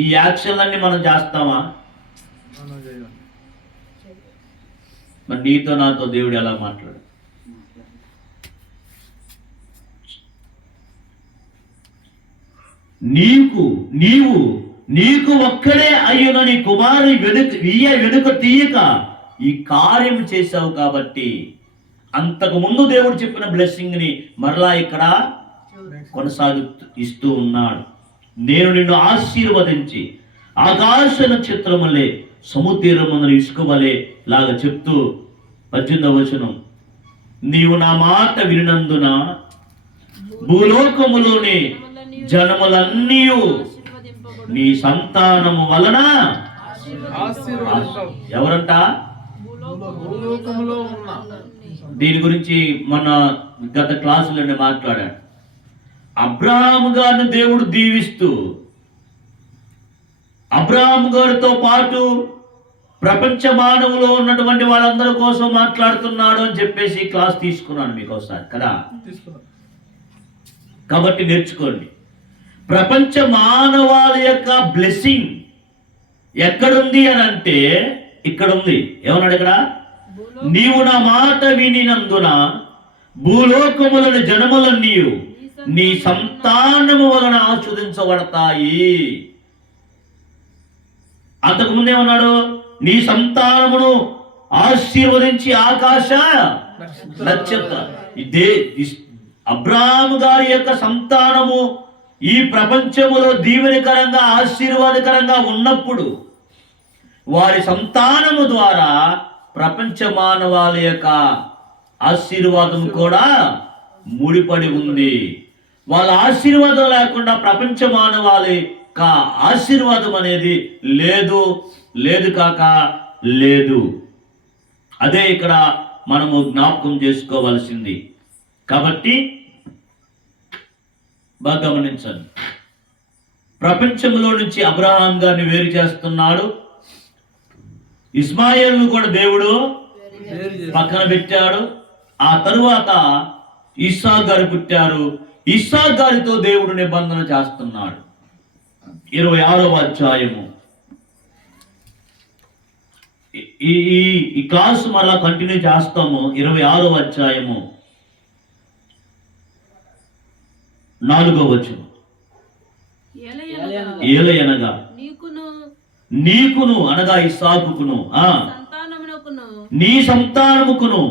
ఈ యాక్షన్లన్నీ మనం చేస్తామా? మరి నీతో నాతో దేవుడు ఎలా మాట్లాడు? నీకు ఒక్కడే అయ్యున నీ కుమారుని వెనుక తీయక ఈ కార్యం చేశావు కాబట్టి, అంతకు ముందు దేవుడు చెప్పిన బ్లెస్సింగ్ ని మరలా ఇక్కడ ఇస్తూ ఉన్నాడు. నేను నిన్ను ఆశీర్వదించి ఆకాశ నక్షత్రములే సముద్రమున ఇసుకవలే లాగా చెప్తూ 18వ వచనం, నీవు నా మాట వినినందున భూలోకములోని జనములన్నీ నీ సంతానము వలన ఎవరంట? దీని గురించి మన గత క్లాసులోనే మాట్లాడాడు. అబ్రహాము గారిని దేవుడు దీవిస్తూ అబ్రహాము గారితో పాటు ప్రపంచ మానవులో ఉన్నటువంటి వాళ్ళందరి కోసం మాట్లాడుతున్నాడు అని చెప్పేసి క్లాస్ తీసుకున్నాను మీకు ఒకసారి కదా. కాబట్టి నేర్చుకోండి. ప్రపంచ మానవాళి యొక్క బ్లెస్సింగ్ ఎక్కడుంది అని అంటే ఇక్కడ ఉంది. ఏమన్నాడు ఇక్కడ? నీవు నా మాట వినినందున భూలోకములను జనములన్నీ నీ సంతానము వలన ఆస్వాదించబడతాయి. అంతకు ముందేమన్నాడు? నీ సంతానమును ఆశీర్వదించి ఆకాశ నక్షత్ర. ఇదే అబ్రాహాము గారి యొక్క సంతానము ఈ ప్రపంచములో దీవెనకరంగా ఆశీర్వాదకరంగా ఉన్నప్పుడు వారి సంతానము ద్వారా ప్రపంచ మానవాళి యొక్క ఆశీర్వాదం కూడా ముడిపడి ఉంది. వాళ్ళ ఆశీర్వాదం లేకుండా ప్రపంచ మానవాళి ఆశీర్వాదం అనేది లేదు కాక లేదు. అదే ఇక్కడ మనము జ్ఞాపకం చేసుకోవాల్సింది. కాబట్టి బాగా గమనించండి. ప్రపంచంలో నుంచి అబ్రహాం గారిని వేరు చేస్తున్నాడు. ఇస్మాయిల్ను కూడా దేవుడు పక్కన పెట్టాడు. ఆ తరువాత ఇస్సాకు గారు పుట్టారు. ఇస్సాకు గారితో దేవుడు నిబంధన చేస్తున్నాడు. 26వ అధ్యాయము. ఈ క్లాసు మరలా కంటిన్యూ చేస్తాము. 26వ అధ్యాయము 4వ వచనం. ఏలయనగా నీకును అనగా ఇస్సాకును నీ సంతానముకును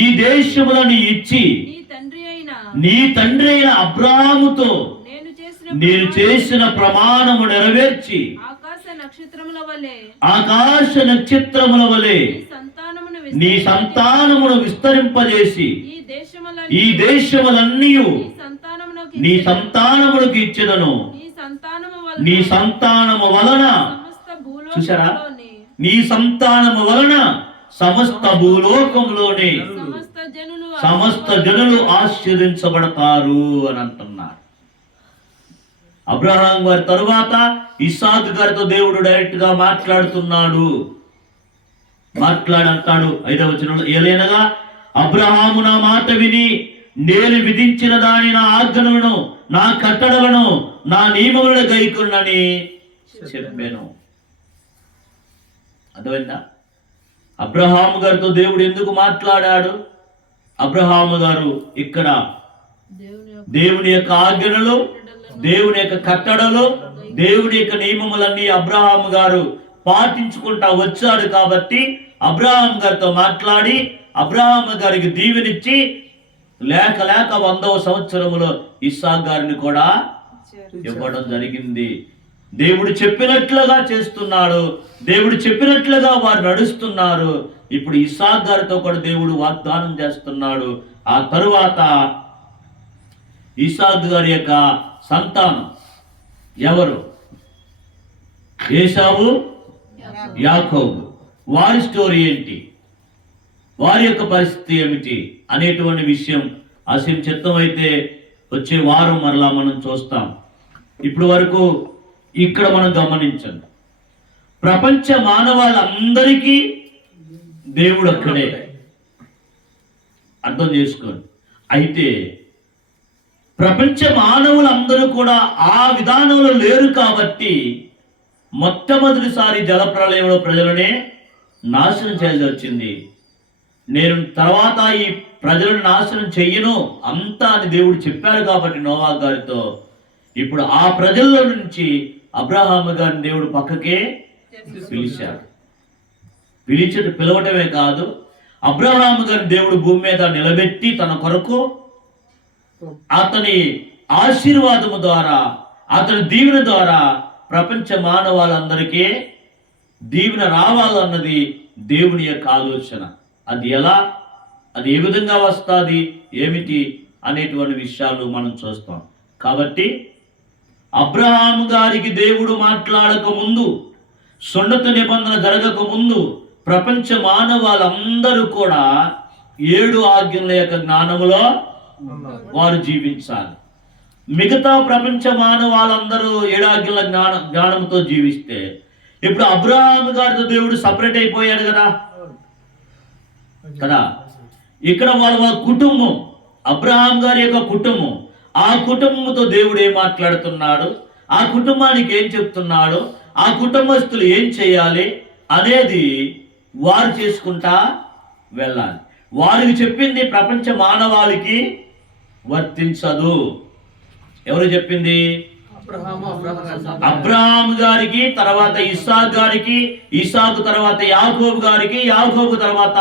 ఈ దేశములని ఇచ్చి నీ తండ్రి అయిన అబ్రాహాముతో నేను చేసిన ప్రమాణము నెరవేర్చి ఆకాశ నక్షత్రముల వలె నీ సంతానమును విస్తరింపజేసి ఈ దేశములన్నీ నీ సంతానములకు ఇచ్చెదను. నీ సంతానము వలన, చూసారా, నీ సంతానము వలన సమస్త భూలోకంలోనే సమస్త జనులు ఆశీర్వదించబడతారు అని అంటున్నారు. అబ్రహాం గారి తరువాత ఇస్సాకు గారితో దేవుడు డైరెక్ట్ గా మాట్లాడుతున్నాడు. మాట్లాడంటాడు 5వ వచనంలో, ఏలైనగా అబ్రహాము నా మాట విని నేను విధించిన దాని నా ఆజ్ఞలను నా కట్టడలను నా నియమములను గైకొనని చెప్పాను. అర్థమైందా? అబ్రహాము గారితో దేవుడు ఎందుకు మాట్లాడాడు? అబ్రహాము గారు ఇక్కడ దేవుని యొక్క ఆజ్ఞలు, దేవుని యొక్క కట్టడలు, దేవుని యొక్క నియమములన్నీ అబ్రహాము గారు పాటించుకుంటా వచ్చాడు. కాబట్టి అబ్రహాం గారితో మాట్లాడి అబ్రహాము గారికి దీవెనిచ్చి లేక 100వ సంవత్సరములో ఇస్సాకు గారిని కూడా ఇవ్వడం జరిగింది. దేవుడు చెప్పినట్లుగా చేస్తున్నాడు. దేవుడు చెప్పినట్లుగా వారు నడుస్తున్నారు. ఇప్పుడు ఇస్సాకు గారితో కూడా దేవుడు వాగ్దానం చేస్తున్నాడు. ఆ తరువాత ఇసాకు గారి యొక్క సంతానం ఎవరు? ఏశావు, యాకోబు. వారి స్టోరీ ఏంటి, వారి యొక్క పరిస్థితి ఏమిటి అనేటువంటి విషయం అసలు చిత్తమైతే వచ్చే వారం మరలా మనం చూస్తాం. ఇప్పుడు వరకు ఇక్కడ మనం గమనించండి, ప్రపంచ మానవాళ్ళందరికీ దేవుడు ఒక్కడే, అర్థం చేసుకోండి. అయితే ప్రపంచ మానవులందరూ కూడా ఆ విధానంలో లేరు కాబట్టి మొట్టమొదటిసారి జలప్రలయంలో ప్రజలనే నాశనం చేయాల్సి వచ్చింది. నేను తర్వాత ఈ ప్రజలను నాశనం చెయ్యను అంతా అని దేవుడు చెప్పారు కాబట్టి నోవా గారితో ఇప్పుడు ఆ ప్రజల్లో నుంచి అబ్రహాము గారిని దేవుడు పక్కకే పిలిచాడు. పిలవటమే కాదు, అబ్రహాము గారిని దేవుడు భూమి మీద నిలబెట్టి తన కొరకు అతని ఆశీర్వాదము ద్వారా, అతని దీవెన ద్వారా ప్రపంచ మానవాళ్ళందరికీ దీవెన రావాలన్నది దేవుని యొక్క ఆలోచన. అది ఎలా, అది ఏ విధంగా వస్తుంది, ఏమిటి అనేటువంటి విషయాలు మనం చూస్తాం. కాబట్టి అబ్రహాము గారికి దేవుడు మాట్లాడక ముందు, సున్నత నిబంధన జరగక ముందు ప్రపంచ మానవాళ్ళందరూ కూడా 7 ఆజ్ఞల యొక్క జ్ఞానములో వారు జీవించాలి. మిగతా ప్రపంచ మానవాళ్ళందరూ 7 ఆజ్ఞల జ్ఞానంతో జీవిస్తే ఇప్పుడు అబ్రహాము గారితో దేవుడు సపరేట్ అయిపోయాడు కదా. ఇక్కడ వాళ్ళ కుటుంబం, అబ్రహాం గారి యొక్క కుటుంబం, ఆ కుటుంబంతో దేవుడు ఏం మాట్లాడుతున్నాడు, ఆ కుటుంబానికి ఏం చెప్తున్నాడు, ఆ కుటుంబస్తులు ఏం చేయాలి అనేది వారు చేసుకుంటా వెళ్ళాలి. వారికి చెప్పింది ప్రపంచ మానవాళికి వర్తించదు. ఎవరు చెప్పింది? అబ్రహాం గారికి, తర్వాత ఇస్సాకు గారికి, ఇస్సాకు తర్వాత యాకోబు గారికి, యాకోబు తర్వాత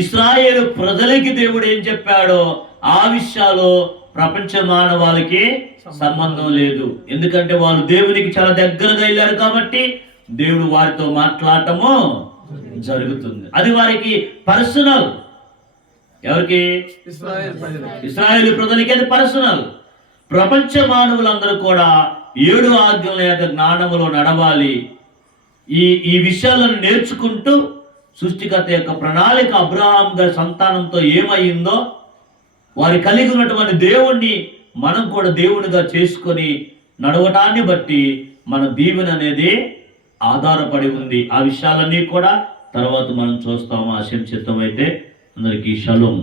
ఇశ్రాయేలు ప్రజలకి దేవుడు ఏం చెప్పాడో ఆ విషయాలు ప్రపంచ మానవాళికి సంబంధం లేదు. ఎందుకంటే వాళ్ళు దేవునికి చాలా దగ్గరగా వెళ్ళారు కాబట్టి దేవుడు వారితో మాట్లాడటము జరుగుతుంది. అది వారికి పర్సనల్. ఎవరికి? ఇశ్రాయేలు ప్రజలకి అది పర్సనల్. ప్రపంచ మానవులందరూ కూడా 7 ఆజ్ఞల యొక్క జ్ఞానములో నడవాలి. ఈ విషయాలను నేర్చుకుంటూ సృష్టికర్త యొక్క ప్రణాళిక అబ్రహాం గారి సంతానంతో ఏమైందో, వారి కలిగి ఉన్నటువంటి దేవుణ్ణి మనం కూడా దేవునిగా చేసుకొని నడవటాన్ని బట్టి మన దీవెన అనేది ఆధారపడి ఉంది. ఆ విషయాలన్నీ కూడా తర్వాత మనం చూస్తాము. ఆశయం చిత్తం అయితే అందరికీ షలోం.